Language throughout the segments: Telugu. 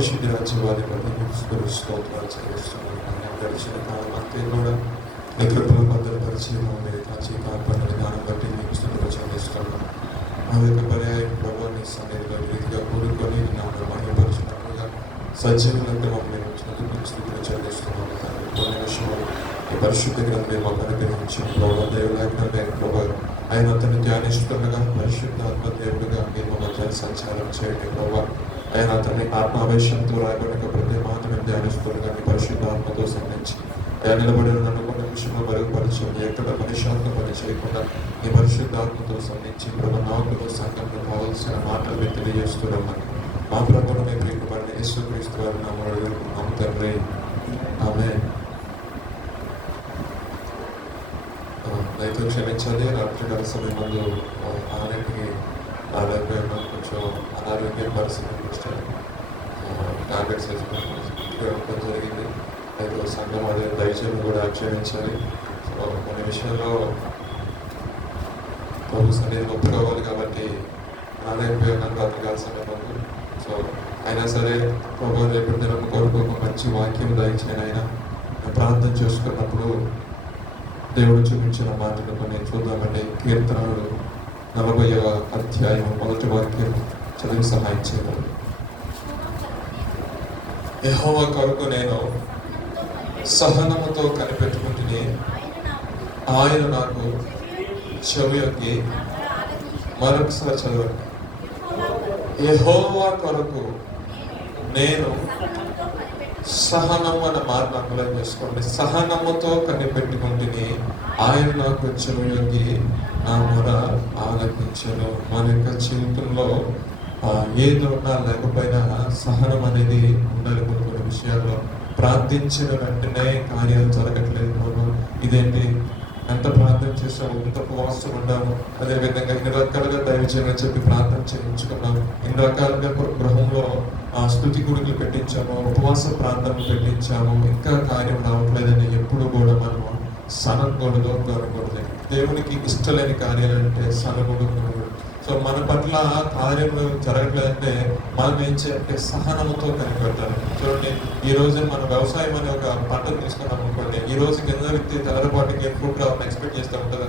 పరిశుద్ధ రాజ్యవాది స్తోత్రాలు చెల్లిస్తున్నాను. గడిచిన కాలం అంతే కూడా నీ కృపను భద్రపరిచి మమ్మల్ని కాచి కాపాడిన విధానం బట్టి నీకు స్తుతులు చెల్లిస్తున్నాను. మా యొక్క పర్యాయం ప్రభు నీ సన్నిధిలో రీతిగా కూడుకొని నాన్న మహిమపరిచినట్లుగా సజ్జనులంటే మమ్మల్ని ఉంచినందుకు స్తుతులు చెల్లిస్తున్నాను. కొన్ని విషయంలో ఈ పరిశుద్ధ గ్రంథం మాకు అనుగ్రహించిన ప్రభు దేవులాగ్నే ప్రభు ఆయన అతను ధ్యానిస్తుండగా పరిశుద్ధాత్మ దేవుడిగా మీరు మధ్య సంచారం చేయండి ప్రభు. ఆయన అతన్ని ఆత్మావేశంతో రాయబడిన ప్రతి మాటను ధ్యానిస్తుండగా మీ పరిశుద్ధాత్మతో సంబంధించి ఆయన నిలబడిన నన్ను కొన్ని విషయంలో మరుగుపరచండి. ఎక్కడ మనిషాత్మ పని చేయకుండా ఈ పరిశుద్ధాత్మతో సంబంధించి ప్రభు నాకుతో సంఘంలో కావాల్సిన మాటలు తెలియజేస్తున్నామని మా ప్రభుత్వం మీ ప్రియకుమారుని యేసుక్రీస్తు వారి నామములో వేడుకుంటున్నాము తండ్రి. ఆమేన్. దయతో క్షమించాలి. రాత్రి గల సమయం ముందు ఆరోగ్యకి ఆరోగ్యం కొంచెం అనారోగ్య పరిస్థితి దృష్ట్యా టాబ్లెట్స్ వేసుకోవడం జరిగింది. అయితే సంఘం అదే దయచేసి కూడా క్షమించాలి. సో కొన్ని విషయాల్లో ప్రభు సన్నిధిలో ఒప్పుకోవాలి కాబట్టి అనారోగ్యం రాత్రి గల సమయం ముందు. సో అయినా సరే ప్రభు రేపు దినం కొరకు ఒక మంచి వాక్యం దయచేయని అయినా ప్రార్థన చేసుకున్నప్పుడు దేవుడు చూపించిన మాటలు కొన్ని చూద్దామండి. కీర్తనలు 40వ అధ్యాయం 1వ వాక్యం చదివి సహాయం చేయగలరు. యెహోవా కొరకు నేను సహనముతో కనిపెట్టుకుంటుని ఆయన నాకు చెవియొగ్గి. మరొకసారి చదవండి. యెహోవా కొరకు నేను సహనం అన్న మాట అమలు చేసుకోండి. సహనముతో కనిపెట్టుకుంటుని ఆయన నాకు చెవియొగ్గి నా మొర ఆలకించను. మన యొక్క జీవితంలో ఏదో ఉన్నా లేకపోయినా సహనం అనేది ఉండాలి. కొన్ని విషయాల్లో ప్రార్థించిన వెంటనే కార్యాలు జరగట్లేదు. మనం ఇదేంటి ఎంత ప్రార్థన చేసాము, ఎంత ఉపవాసం ఉన్నాము, అదేవిధంగా ఇన్ని రకాలుగా దైవజనం చెప్పి ప్రార్థన చేయించుకున్నాము, ఇన్ని రకాలుగా గృహంలో స్తుతి గుడులు పెట్టించాము, ఉపవాస ప్రార్థనలు పెట్టించాము, ఇంకా కార్యం రావట్లేదని ఎప్పుడు కూడా మనము సనగకూడదు, కోరకూడదు. దేవునికి ఇష్టలేని కార్యాలు అంటే సనగకూడదు. సో మన పట్ల కార్యములు జరగట్లేదంటే మనం ఏం చేయాలంటే సహనముతో కనిపెట్టాలి. చూడండి, ఈ రోజు మనం వ్యవసాయం అనే ఒక పంట తీసుకున్నాం అనుకోండి. ఈ రోజు కింద వ్యక్తి తెల్లపాటికి ఎప్పుడు రావాలని ఎక్స్పెక్ట్ చేస్తూ ఉంటుందా?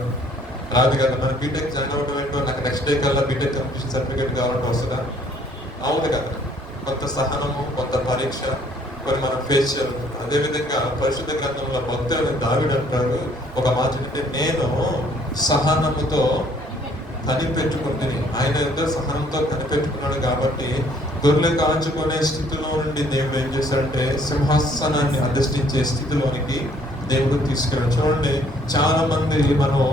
రాదు కదా. మన బీటెక్ జాయిన్ అవ్వడం ఏంటో నాకు నెక్స్ట్ డే కల్లా బీటెక్ కంప్లీషన్ సర్టిఫికేట్ కావాలంటే వస్తుందా? అవును కదా. కొంత సహనము, కొంత పరీక్ష కొన్ని మనం ఫేస్ చేయాలి. అదేవిధంగా పరిశుద్ధ గ్రంథంలో భక్తుడు దావీదు అంటారు ఒక మాట అంటే, నేను సహనముతో కనిపెట్టుకుంటుంది. ఆయన ఎంతో సహనంతో కనిపెట్టుకున్నాడు కాబట్టి గొర్రెలు కాంచుకునే స్థితిలో నుండి దేవుడు ఏం చేశాడంటే సింహాసనాన్ని అధిష్ఠించే స్థితిలోనికి దేవుడు తీసుకెళ్ళాడు. చూడండి, చాలా మంది మనం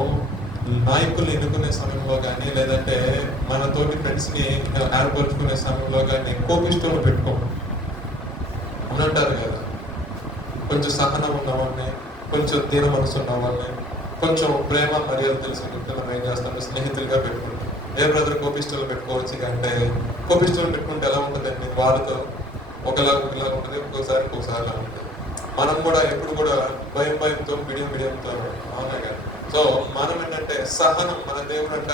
నాయకులు ఎన్నుకునే సమయంలో కానీ లేదంటే మన తోటి ఫ్రెండ్స్ని ఏర్పరచుకునే సమయంలో కానీ కోపిష్టంలో పెట్టుకోము అంటారు కదా. కొంచెం సహనం ఉన్నవాడిని, కొంచెం దీన మనసు ఉన్నవాడిని, కొంచెం ప్రేమ మర్యాద తెలిసిన వ్యక్తులు మనం ఏం చేస్తాం స్నేహితులుగా పెట్టుకుంటాం. ఏ బ్రదర్ కోపిస్టోలు పెట్టుకోవచ్చు అంటే కోపిస్టోలు పెట్టుకుంటే ఎలా ఉంటుందండి? వాళ్ళతో ఒకలాగా ఉంటుంది, ఒక్కోసారి ఉంటుంది. మనం కూడా ఎప్పుడు కూడా భయంతో మీడియంతో అవునా కదా. సో మనం ఏంటంటే సహనం, మన దేవుడు అంట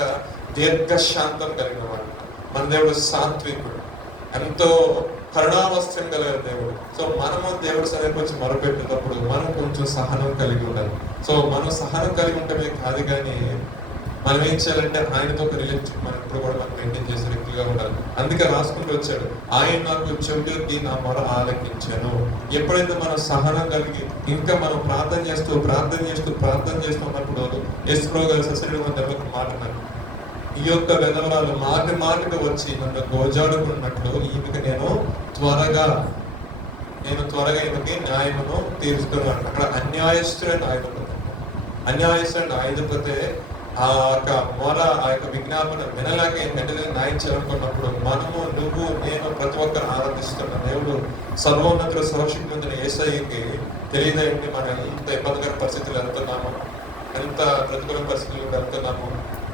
దీర్ఘశాంతం కలిగిన వాడు. మన దేవుడు సాత్వికుడు, ఎంతో కరుణావస్థం కలిగిన దేవుడు. సో మనము దేవుడు సరైన వచ్చి మొరపెట్టేటప్పుడు మనం కొంచెం సహనం కలిగి ఉండాలి. సో మనం సహనం కలిగి ఉంటమే కాదు కానీ మనం ఏం చేయాలంటే ఆయనతో ఒక రిలేషన్షిప్ మనం ఎప్పుడు కూడా మనం మెయింటైన్ చేసే వ్యక్తిగా ఉండాలి. అందుకే రాసుకుంటూ వచ్చాడు, ఆయన నాకు చెవికి నా మొర ఆలకించాను. ఎప్పుడైతే మనం సహనం కలిగి ఇంకా మనం ప్రార్థన చేస్తున్నప్పుడు యేసుప్రభు గారు సొసైటీ ఒక మాట అన్నారు, ఈ యొక్క విధవరాలు మాటికి వచ్చి నన్ను గోజాడుకున్నట్లు ఈమెకి నేను త్వరగా ఈమెకి న్యాయమును తీరుస్తున్నాను. అక్కడ అన్యాయస్తుడైన ఆయుధపతే ఆ యొక్క మొర, ఆ యొక్క విజ్ఞాపన వినలేక ఏంటంటే న్యాయం చేయాలనుకున్నప్పుడు మనము, నువ్వు, నేను ప్రతి ఒక్కరు ఆరాధిస్తున్న దేవుడు సర్వోన్నతుల సురక్షిత యేసయ్యకి తెలియదండి మనం ఎంత ఇబ్బందికర పరిస్థితులు వెళ్తున్నాము, ఎంత ప్రతికూల పరిస్థితులు వెళ్తున్నాము.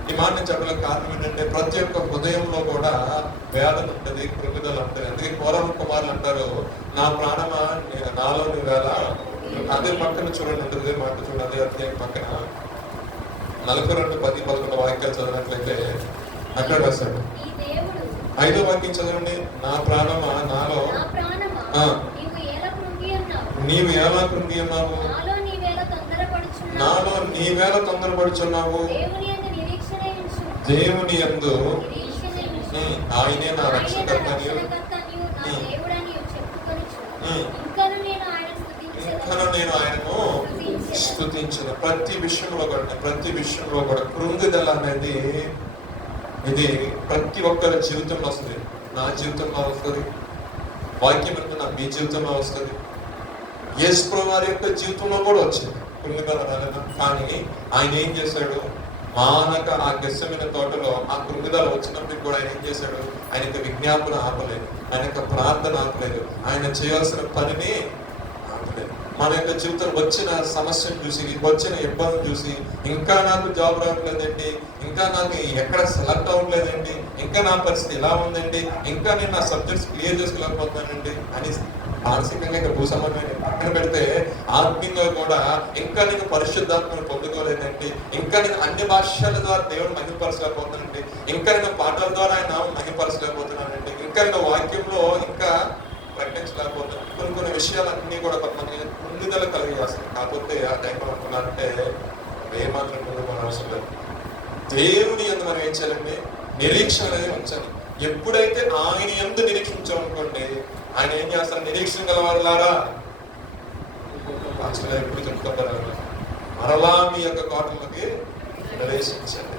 ఈ మాట చెప్పడానికి కారణం ఏంటంటే ప్రతి ఒక్క హృదయంలో కూడా వేదన ఉంటుంది, కృంగుదల ఉంటుంది. అందుకే కోరవ కుమారులు అంటారు, నా ప్రాణమా నాలో వేళ. అదే పక్కన చూడండి ఉంటుంది మాట చూడండి, అధ్యాయం పక్కన 42:10-11 వాక్యాలు చదివినట్లయితే అక్కడ రాశాడు. 5వ వాక్యం చదవండి. నా ప్రాణమా నాలో ఆ, నీవు ఎలా కృంగి ఉన్నావు? నీవు ఎలా కృంగి ఉన్నావు? నాలో నీవేళ తొందరపడుచున్నావు? నాలో నీవేళ తొందరపడుచున్నావు? దేవుని యందు నిరీక్షణ ఉంచు. దేవుని యందు నిరీక్షణ ఉంచు. ఆయనే నా ఆయనే నా రక్షకర్తనియు రక్షణకర్తనియు, నా దేవుడనియు చెప్పుకొనుచు. ఉమ్. ఇంకను నేను ఆయన స్తుతించెదను. ఇంకను నేను ఆయనను స్తుతించను. ప్రతి విషయంలో కూడా కృంగుదల అనేది ఇది ప్రతి ఒక్కరి జీవితంలో వస్తుంది. నా జీవితంలో వస్తుంది, వాక్యం అనుకున్న మీ జీవితంలో వస్తుంది, యేసు వారి యొక్క జీవితంలో కూడా వచ్చింది కృంగుదల రాలేదా? కానీ ఆయన ఏం చేశాడు? మానక ఆ గెస్సమైన తోటలో ఆ కృంగుదల వచ్చినప్పుడు కూడా ఆయన ఏం చేశాడు? ఆయనకు విజ్ఞాపన ఆపలేదు, ఆయన యొక్క ప్రార్థన ఆపలేదు, ఆయన చేయాల్సిన పనిని ఆపలేదు. మన యొక్క జీవితంలో వచ్చిన సమస్యను చూసి, వచ్చిన ఇబ్బందిని చూసి, ఇంకా నాకు జాబ్ రావట్లేదండి, ఇంకా నాకు ఎక్కడ సెలెక్ట్ అవ్వట్లేదండి, ఇంకా నా పరిస్థితి ఎలా ఉందండి, ఇంకా నేను నా సబ్జెక్ట్స్ క్లియర్ చేసుకోలేకపోతున్నానండి అని మానసికంగా ఇంకా భూసమానమైన పక్కన పెడితే, ఆత్మీయంగా కూడా ఇంకా నేను పరిశుద్ధాత్మను పొందుకోలేదండి, ఇంకా నేను అన్ని భాషల ద్వారా దేవుడు మహిమపరచలేకపోతున్నానండి, ఇంకా నేను పాటల ద్వారా ఆయన మహిమపరచలేకపోతున్నానండి, ఇంకా నేను వాక్యంలో ఇంకా ప్రకటించలేకపోతున్నాను. కొన్ని విషయాలన్నీ కూడా కొంతమంది ముందుదల కలిగి వస్తాయి. కాకపోతే ఆ టైంలో అనుకున్నారంటే ఏమాత్రం ముందు మన అవసరం లేదు. దేవుని యందు మనం ఏం చేయాలండి? నిరీక్షణ అనేది ఉంచాలి. ఎప్పుడైతే ఆయన యందు నిరీక్షించామనుకోండి, ఆయన ఏం చేస్తారు? నిరీక్షణ గలవారులారా ఎప్పుడు చెప్పుకోతారు, మరలా మీ యొక్క కోటలోకి ప్రవేశించండి.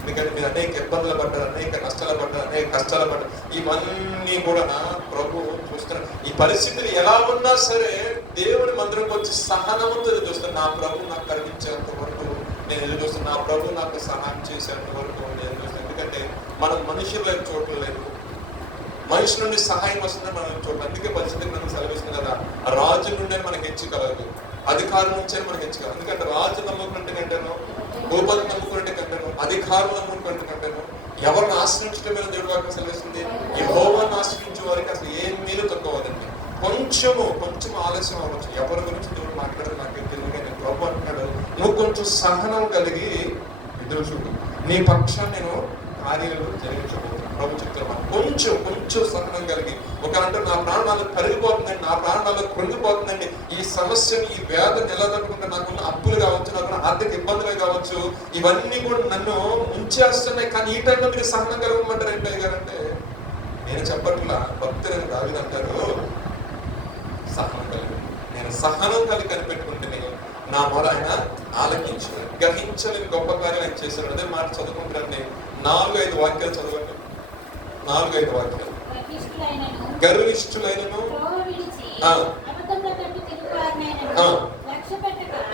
ఎందుకంటే మీరు అనేక ఇబ్బందులు పడ్డారు, అనేక నష్టాలు పడ్డారు, అనేక కష్టాలు పడ్డారు. ఇవన్నీ కూడా ప్రభు చూస్తున్నారు. ఈ పరిస్థితులు ఎలా ఉన్నా సరే దేవుని మందిరంకి వచ్చి సహనంతో ఎదురు చూస్తాను. నా ప్రభు నాకు కలిగించేంత వరకు నేను ఎదురు చూస్తాను, నా ప్రభు నాకు సహాయం చేసేంత వరకు నేను ఎదురు చూస్తాను. ఎందుకంటే మనం మనుషులు చూడలేదు, మనిషి నుండి సహాయం వస్తుందని మనం చూడాలి. అందుకే పరిస్థితి మనకు సెలవిస్తుంది కదా, రాజు నుండే మనకి హెచ్చుకలదు, అధికారం నుంచే మనకి హెచ్చుకలదు. ఎందుకంటే రాజు నమ్ముకుంటే కంటేను, భూపతి నమ్ముకుంటే కంటేను, అధికారులు నమ్ముకుంటే కంటేను, ఎవరిని ఆశ్రయించడమే దేవుడు వాక్యం సెలవిస్తుంది. యెహోవాను ఆశ్రయించే వారికి అసలు ఏం మేలు తక్కువదండి. కొంచెం ఆలస్యం అవ్వచ్చు. ఎవరి గురించి దేవుడు మాట్లాడదు నాకు తెలియదు, కానీ ప్రభు అంటున్నాడు, నువ్వు కొంచెం సహనం కలిగి ఎదురు చూడు, నీ పక్షాన్ని నేను కార్యాలు జరిగించబోతున్నాను. ప్రభు చెప్తున్నాను, కొంచెం సహనం కలిగి. ఒక అంటే నా ప్రాణాలు కరిగిపోతుందండి, నా ప్రాణాలు కృంగిపోతుందండి, ఈ సమస్యను, ఈ వ్యాధిని ఎలా తట్టుకుంటే నాకున్న అప్పులు కావచ్చు, నాకున్న ఆర్థిక ఇబ్బందులే కావచ్చు, ఇవన్నీ కూడా నన్ను ఉంచేస్తున్నాయి. కానీ ఈ టైంలో మీరు సహనం కలగమంటారు ఏంటి గారంటే, నేను చెప్పట్లా, భక్తులని దావీదు అంటారు, సహనం కలిగి, నేను సహనం కలిగి కనిపెట్టుకుంటే నేను నా మొర ఆయన ఆలకించు, గ్రహించలేని గొప్ప కార్యాలు ఆయన చేశారు. అదే మాట చదువుకుంటారండి. 4-5 వాక్యాలు చదవండి. 4-5 వాక్యాలు. గర్విష్ఠులైనను,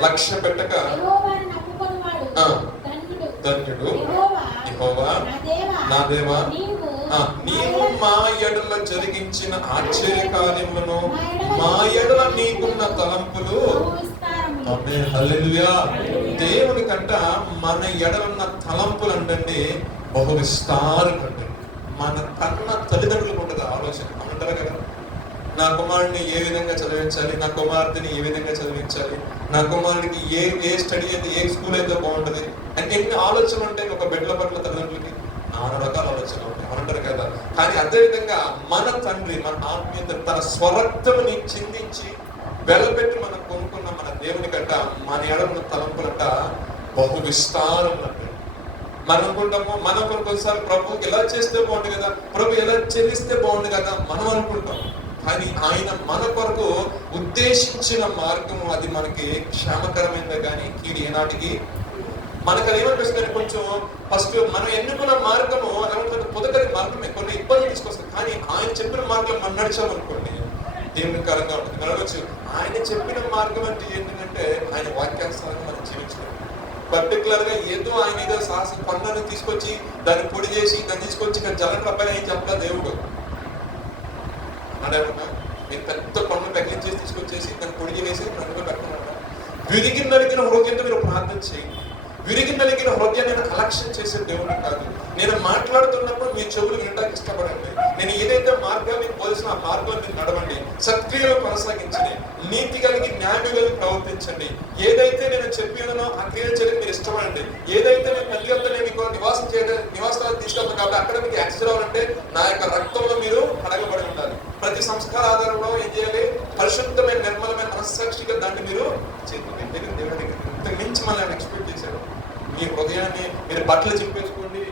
లక్ష్య పెట్టక ధన్యుడు యెహోవా నా దేవా, నీవు మా ఎడల జరిగించిన ఆశ్చర్య కార్యములను, మా ఎడల నీకున్న తలంపులు. హల్లెలూయా. దేవుని కంట మన ఎడలున్న తలంపులు అంటే బహు విస్తారం అంటే, మన కన్న తల్లిదండ్రులకు ఉండదు ఆలోచన. అంటారు కదా, నా కుమారుడిని ఏ విధంగా చదివించాలి, నా కుమార్తెని ఏ విధంగా చదివించాలి, నా కుమారుడికి ఏ స్టడీ అయితే, ఏ స్కూల్ అయితే బాగుంటుంది అంటే ఎన్ని ఆలోచనలు ఉంటాయి ఒక బిడ్డల పట్ల తల్లిదండ్రులకి. 4 రకాల ఆలోచనలు ఉంటాయి అంటారు కదా. కానీ అదే విధంగా మన తండ్రి, మన ఆత్మీయత తన స్వరక్తముని చిందించి వెలపెట్టి మనం కొనుక్కున్న మన దేవుని కంట మన ఎడమ తలంపులంట బహు విస్తారం అంటే. మనం అనుకుంటాము, మనం కొన్నిసార్లు ప్రభుకి ఎలా చేస్తే బాగుంది కదా, ప్రభు ఎలా చెల్లిస్తే బాగుంది కదా మనం అనుకుంటాం. కానీ ఆయన మన కొరకు ఉద్దేశించిన మార్గము అది మనకి క్షేమకరమైనది కానీ కీడు ఏనాటికి మనకు అది ఏమనిపిస్తుంది. కొంచెం ఫస్ట్ మనం ఎన్నుకున్న మార్గము ఏమంటుంది, పొదగలి మార్గమే కొన్ని ఇబ్బందులు తీసుకొస్తుంది. కానీ ఆయన చెప్పిన మార్గం మనం నడిచామనుకోండి దేవునికరంగా ఉంటుంది. నడవచ్చు. ఆయన చెప్పిన మార్గం అంటే ఏంటంటే ఆయన వాక్యానుసారంగా మనం జీవించడం. పర్టికులర్ గా ఏదో ఆయన ఏదో సాహస పనులను తీసుకొచ్చి దాన్ని పొడి చేసి దాన్ని తీసుకొచ్చి ఇక్కడ జలం రబ్బాయి ఏం చెప్పడా దేవుడు అదేమన్నా, మీరు పెద్ద పనులు ప్యాకేజ్ చేసి తీసుకొచ్చేసి దాన్ని పొడి చేసి నన్ను పెట్టమన్నా. విరిగి నలిగిన హృదయంతో మీరు ప్రార్థన చేయండి. విరిగి నలిగిన హృదయాన్ని నేను అలక్ష్యం చేసే దేవుడు కాదు. నేను మాట్లాడుతున్నప్పుడు మీ చెవులు వినడానికి ఇష్టపడండి. నేను ఏదైతే మార్గాలు మీకు బోధిసిన ఆ మార్గాలు మీరు నడవండి, సత్క్రియలు కొనసాగించండి, నీతి కలిగి న్యాయం కలిగి ప్రవర్తించండి. ఏదైతే నేను చెప్పినో ఆ క్రియలు చేయడం మీరు ఇష్టపడండి. ఏదైతే నేను తల్లిదండ్రులు నేను మీకు నివాసాలు తీసుకెళ్తాను కాబట్టి అక్కడ మీకు యాక్సిడెంట్ అవ్వాలంటే నా యొక్క రక్తంలో మీరు కడగబడి ఉండాలి. ప్రతి సంస్కార ఆధారంలో ఏం చేయాలి? పరిశుద్ధమైన నిర్మలమైన మనస్సాక్షిగా దాన్ని మీరు చేతులు దేవుడికి ఇంత మించి మళ్ళీ ఎక్స్పెక్ట్ చేశారు. మీ హృదయాన్ని మీరు బట్టలు చింపేసుకోండి,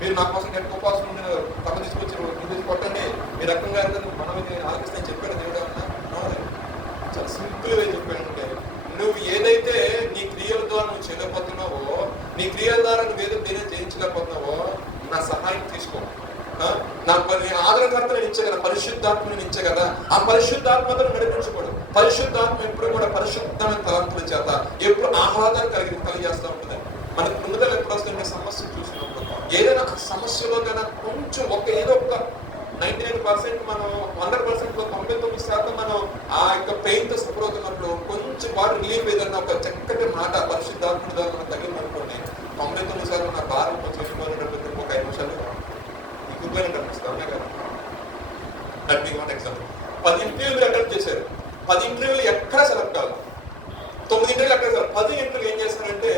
మీరు నా కోసం ఎంత ఉపవాసం ఉండి పక్క తీసుకొచ్చి ఇంటికి కొట్టండి, మీ రకం గారి మనం ఆలోచిస్తాను చెప్పాడు దేవుడు అన్నా. చాలా సింపుల్ గా చెప్పాడంటే, నువ్వు ఏదైతే నీ క్రియల ద్వారా నువ్వు చేయలేకపోతున్నావో, నీ క్రియల ద్వారా నువ్వు ఏదో దేని జయించలేకపోతున్నావో, నా సహాయం తీసుకో. నాకు ఆదరణకర్త నేను ఇచ్చే కదా, పరిశుద్ధాత్మ నేను ఇచ్చే కదా, ఆ పరిశుద్ధాత్మతో నడిపించకూడదు. పరిశుద్ధాత్మ ఎప్పుడు కూడా పరిశుద్ధమైన తలంతుల చేత ఎప్పుడు ఆహ్లాదాన్ని కలిగజేస్తూ ఉంటుంది. మనకు ముందుగా ఎప్పుడు వస్తే సమస్య చూసినప్పుడు ఏదైనా సమస్యలో కన్నా కొంచెం ఏదో ఒక 99% మనం 100% 99% మనం ఆ యొక్క పెయిన్ తో సఫర్ అవుతున్నప్పుడు కొంచెం వాడు రిలీఫ్ ఏదన్నా ఒక చక్కటి మాట పరిశుద్ధాత్ముడి ద్వారా మనం తగిలిందనుకోండి, 99% నా భారం కొంచెం ఎక్కువైనట్టు ఒక 5 నిమిషాలు ఎక్కువైనట్టు అనిపిస్తుంది. అవునా కదా? That is not example. 10 ఇంటర్వ్యూలు అటెంప్ట్ చేశారు, 10 ఇంటర్వ్యూలు ఎక్కడ సెలెక్ట్ కాదు, 9 ఇంటర్వ్యూలు ఎక్కడ సెలెక్ట్. 10 ఇంటర్వ్యూలు ఏం చేస్తారంటే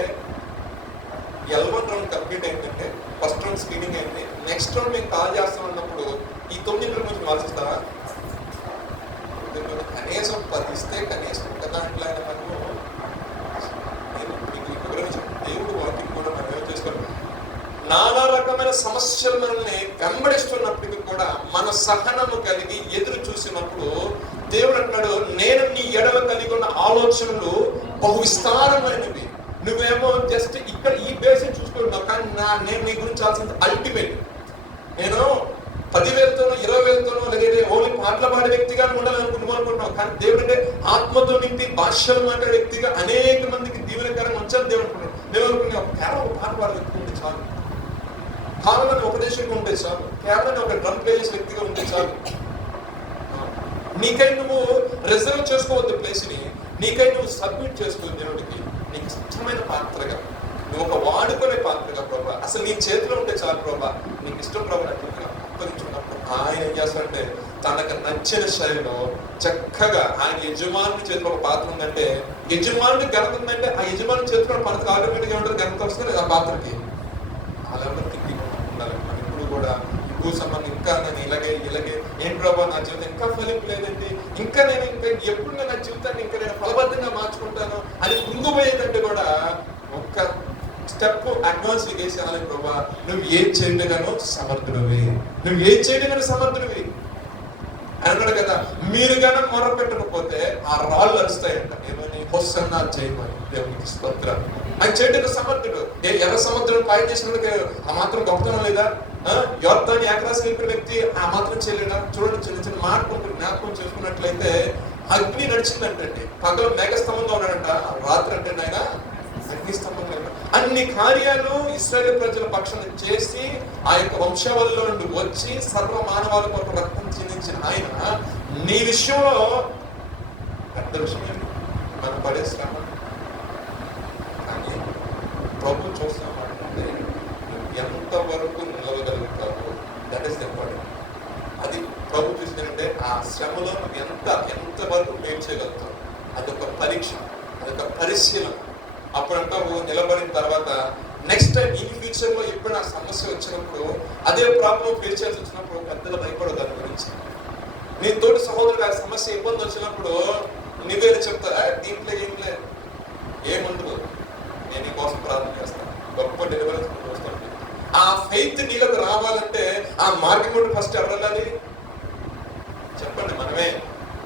L1 రౌండ్ కంప్లీట్ అయిందంటే ఫస్ట్ రౌండ్ స్క్రీనింగ్ అయింది, నెక్స్ట్ రౌండ్ మేము కాల్ చేస్తాం అన్నప్పుడు ఈ 9 ఇంటర్వ్యూ గురించి ఆలోచిస్తారా? కనీసం 10 ఇస్తే కనీసం ఒక దాంట్లో దేవుడు వాటికి కూడా మనం ఏం చేసుకోవాలి. నానా రకమైన సమస్యలు మనల్ని వెంబడిస్తున్నప్పటికీ కూడా మన సహనము కలిగి ఎదురు చూసినప్పుడు దేవుడు అంటాడు, నేను నీ ఎడల కలిగి ఉన్న ఆలోచనలు బహు విస్తారమైనవి. నువ్వేమో జస్ట్ ఇక్కడ ఈ బేసిక్ చూసుకుంటున్నావు, కానీ నేను నీ గురించి ఆల్సింది అల్టిమేట్. నేను 10,000తోనో 20,000తోనో లేదా ఓన్లీ పాటలు పాడే వ్యక్తిగా ఉండాలనుకుంటున్నావు, కానీ దేవుడు అంటే ఆత్మతో నిండి భాషలు మాట్లాడే వ్యక్తిగా అనేక మందికి దీవెనకరంగా ఉంచాలని దేవుడు అనుకుంటున్నాడు. నేను అనుకున్నా కేవలం ఒక పాట పాడే వ్యక్తి ఉంటే చాలు, కేవలం ఉపదేశంగా ఉంటే చాలు, కేవలం ఒక డ్రమ్ ప్లే చేసే వ్యక్తిగా ఉంటే చాలు. నీకై నువ్వు రిజర్వ్ చేసుకోవద్దు ప్లేస్ని, నీకై నువ్వు సబ్మిట్ చేసుకో దేవుడికి. నీకు ఇష్టమైన పాత్రగా, నువ్వు ఒక వాడుకునే పాత్రగా ప్రభా, అసలు నీ చేతిలో ఉంటే చాలు ప్రభా, నీకు ఇష్టం ప్రభా అప్పగించుకున్నప్పుడు ఆయన ఏం చేస్తాడంటే తనకు నచ్చిన శైలిలో చక్కగా ఆయన యజమాని చేతిలో ఒక పాత్ర ఉందంటే, యజమాని ఘనత ఉందంటే ఆ యజమాని చేతిలో మనకు ఆటోమేటిక్గా ఉంటుంది ఘనత వస్తుంది ఆ పాత్రకి. అలా థింకింగ్ ఉండాలి. మనం ఇప్పుడు కూడా సంబంధం ఇంకా నేను ఇలాగే ఏం ప్రభావ నా జీవితం ఇంకా ఫలింపు లేదండి, ఇంకా ఎప్పుడు నా జీవితాన్ని ఇంకా నేను ఫలబద్ధంగా మార్చుకుంటాను అని కుంగిపోయేదంటే కూడా ఒక్క స్టెప్ అడ్వాన్స్ వేసి అనాలి, ప్రభా నువ్వు ఏం చేయలేగానో సమర్థుడివి, నువ్వు ఏం చేయలేగానో సమర్థుడివి అన్నాడు కదా. మీరు కన్నా మొర పెట్టకపోతే ఆ రాళ్ళు అరుస్తాయంట. ఏమని? హోసన్నా చేయమని దేవునికి స్తోత్రం. ఆయన చేయడానికి సమర్థుడు. ఎర్ర సముద్రం పాయ చేసినందుకు ఆ మాత్రం గొప్పతనం లేదా? యోర్దాన్ని ఏకరాశి వెళ్ళిన వ్యక్తి ఆ మాత్రం చేయలేదా? చూడండి, చిన్న చిన్న మాట జ్ఞాపకం చేసుకున్నట్లయితే అగ్ని నడిచిందంటే పగలు మేఘస్తంభంగా ఉన్నాడంట, రాత్రి అంటే ఆయన అగ్నిస్తంభంగా. అన్ని కార్యాలు ఇశ్రాయేలు ప్రజల పక్షాన చేసి ఆ యొక్క వంశావళిలో నుండి వచ్చి సర్వ మానవాల కొరకు రక్తం చెందించిన ఆయన నీ విషయంలో పెద్ద విషయం మనం పడే శ్రమ. కానీ ప్రభు చూస్తామంటే ఎంతవరకు నిలవగలుగుతావు, దట్ ఈస్ ఇంపార్టెంట్. అది ప్రభు చూసినంటే ఆ శ్రమలో ఎంతవరకు మేలు చేయగలుగుతావు, అదొక పరీక్ష, అదొక పరిశీలన. అప్పుడంతా నిలబడిన తర్వాత నెక్స్ట్ టైం ఈ ఫ్యూచర్ లో ఎప్పుడైనా సమస్య వచ్చినప్పుడు, అదే ప్రాబ్లం ఫేస్ చేసి వచ్చినప్పుడు పెద్దలు భయపడదు దాని గురించి. నీ తోటి సహోదరుడు ఆ సమస్య ఇబ్బంది వచ్చినప్పుడు నువ్వేది చెప్తా, దీంట్లో ఏం లేదు, ఏముండదు, నేను నీ కోసం ప్రార్థన చేస్తాను, గొప్ప డెలివరీ వస్తాను. ఆ ఫెయిత్ నీలోకి రావాలంటే ఆ మార్గం ఫస్ట్ ఎవరు వెళ్ళాలి చెప్పండి? మనమే.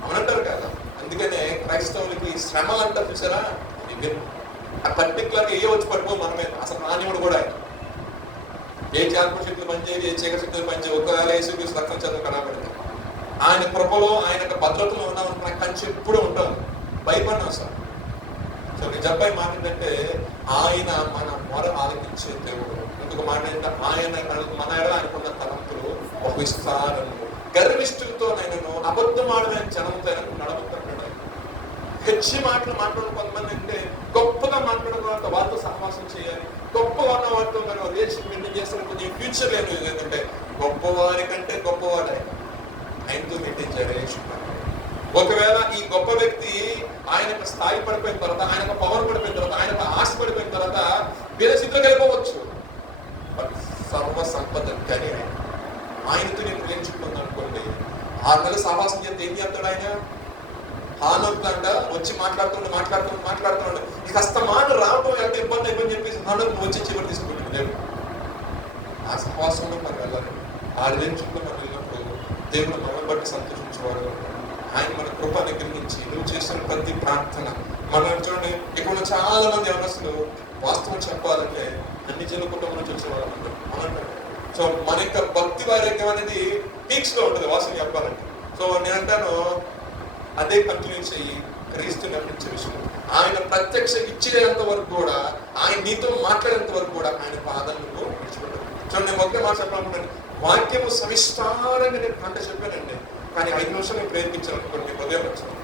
అవునంటారు కదా. అందుకనే క్రైస్తవులకి శ్రమలు అంటారు చూసారా, ఆ పర్టికులర్ గా ఏ వచ్చి పట్టుకో మనమే. అసలు నాణ్యముడు కూడా ఏ జాగ్రత్త శక్తులు పనిచేయదు, ఏ చీకటి శక్తులు పనిచేయదు. ఒకవేళ యేసుక్రీస్తు రక్తం చదువు కనబడింది, ఆయన కృపలో ఆయన భద్రతలో ఉన్నామని నాకు కంచి ఎప్పుడు ఉంటాను, భయపడినాం సార్. సో నిజబ్బాయి మాట ఏంటంటే ఆయన మన మొర ఆలకించే దేవుడు. ఇంకొక మాట ఏంటంటే ఆయన మన ఎడ ఆయనకున్న తలంపులు ఒక విస్తారము. గర్విష్ఠులతో నేను అబద్ధం ఆడమైన జనంతో నడవతున్నాడు. హెచ్చి మాటలు మాట్లాడడం కొంతమంది అంటే గొప్పగా మాట్లాడడం తర్వాత వాళ్ళతో సహవాసం చేయాలి, గొప్పగా ఉన్న వాటితో మనం రిలేషన్ మెయింటైన్ చేస్తే కొంచెం ఫ్యూచర్ లేదు. ఎందుకంటే గొప్పవారి కంటే గొప్పవాడే ఆయనతో మెయింటైన్ చేయాలి రిలేషన్. ఒకవేళ ఈ గొప్ప వ్యక్తి ఆయన స్థాయి పడిపోయిన తర్వాత, ఆయన పవర్ పడిపోయిన తర్వాత, ఆయన ఆశ పడిపోయిన తర్వాత వేరే స్థితిలోకి వెళ్ళిపోవచ్చు. బట్ సర్వ సంపద కానీ ఆయనతో నేను ప్రేమించుకుందాం అనుకోండి, 6 నెలలు సహవాసం చేస్తే ఏం చేస్తాడు ఆయన? హానొద్దంట వచ్చి మాట్లాడుతున్నాడు. ఇక కాస్త మాట రావడం ఎంత ఇబ్బంది అయిపోయింది చెప్పేసి హానొద్దు వచ్చి చివరి తీసుకుంటాడు దేవుడు. ఆ సహవాసంలో మనం వెళ్ళాలి. ఆ రిలేషన్షిప్లో మనం వెళ్ళినప్పుడు దేవుడు మనం బట్టి సంతోషించేవాడు. ఆయన మన కృప నిగ్రహించి నువ్వు చేస్తున్న ప్రతి ప్రార్థన మనం చూడండి. ఇక్కడ చాలా మంది యవనస్తులు వాస్తవం చెప్పాలంటే అన్ని జన కుటుంబం నుంచి వచ్చేవాళ్ళు అనంటారు. సో మన యొక్క భక్తి వైరాగ్యం అనేది పీక్స్ లో ఉంటుంది వాస్తవం చెప్పాలంటే. సో నేను అంటాను అదే కంటిన్యూ చెయ్యి. క్రీస్తుని అర్పించే విషయం ఆయన ప్రత్యక్ష ఇచ్చేంత వరకు కూడా, ఆయన నీతో మాట్లాడేంత వరకు కూడా ఆయన పాదాలను విడిచిపెట్టారు. చూడండి నేను ఒకే మాట చెప్పాలనుకున్నాను. వాక్యము సవిస్తారంగా నేను గంట చెప్పానండి, కానీ 5 నిమిషాలు నేను ప్రయత్నించాను. మీకు ఉదయం వచ్చాను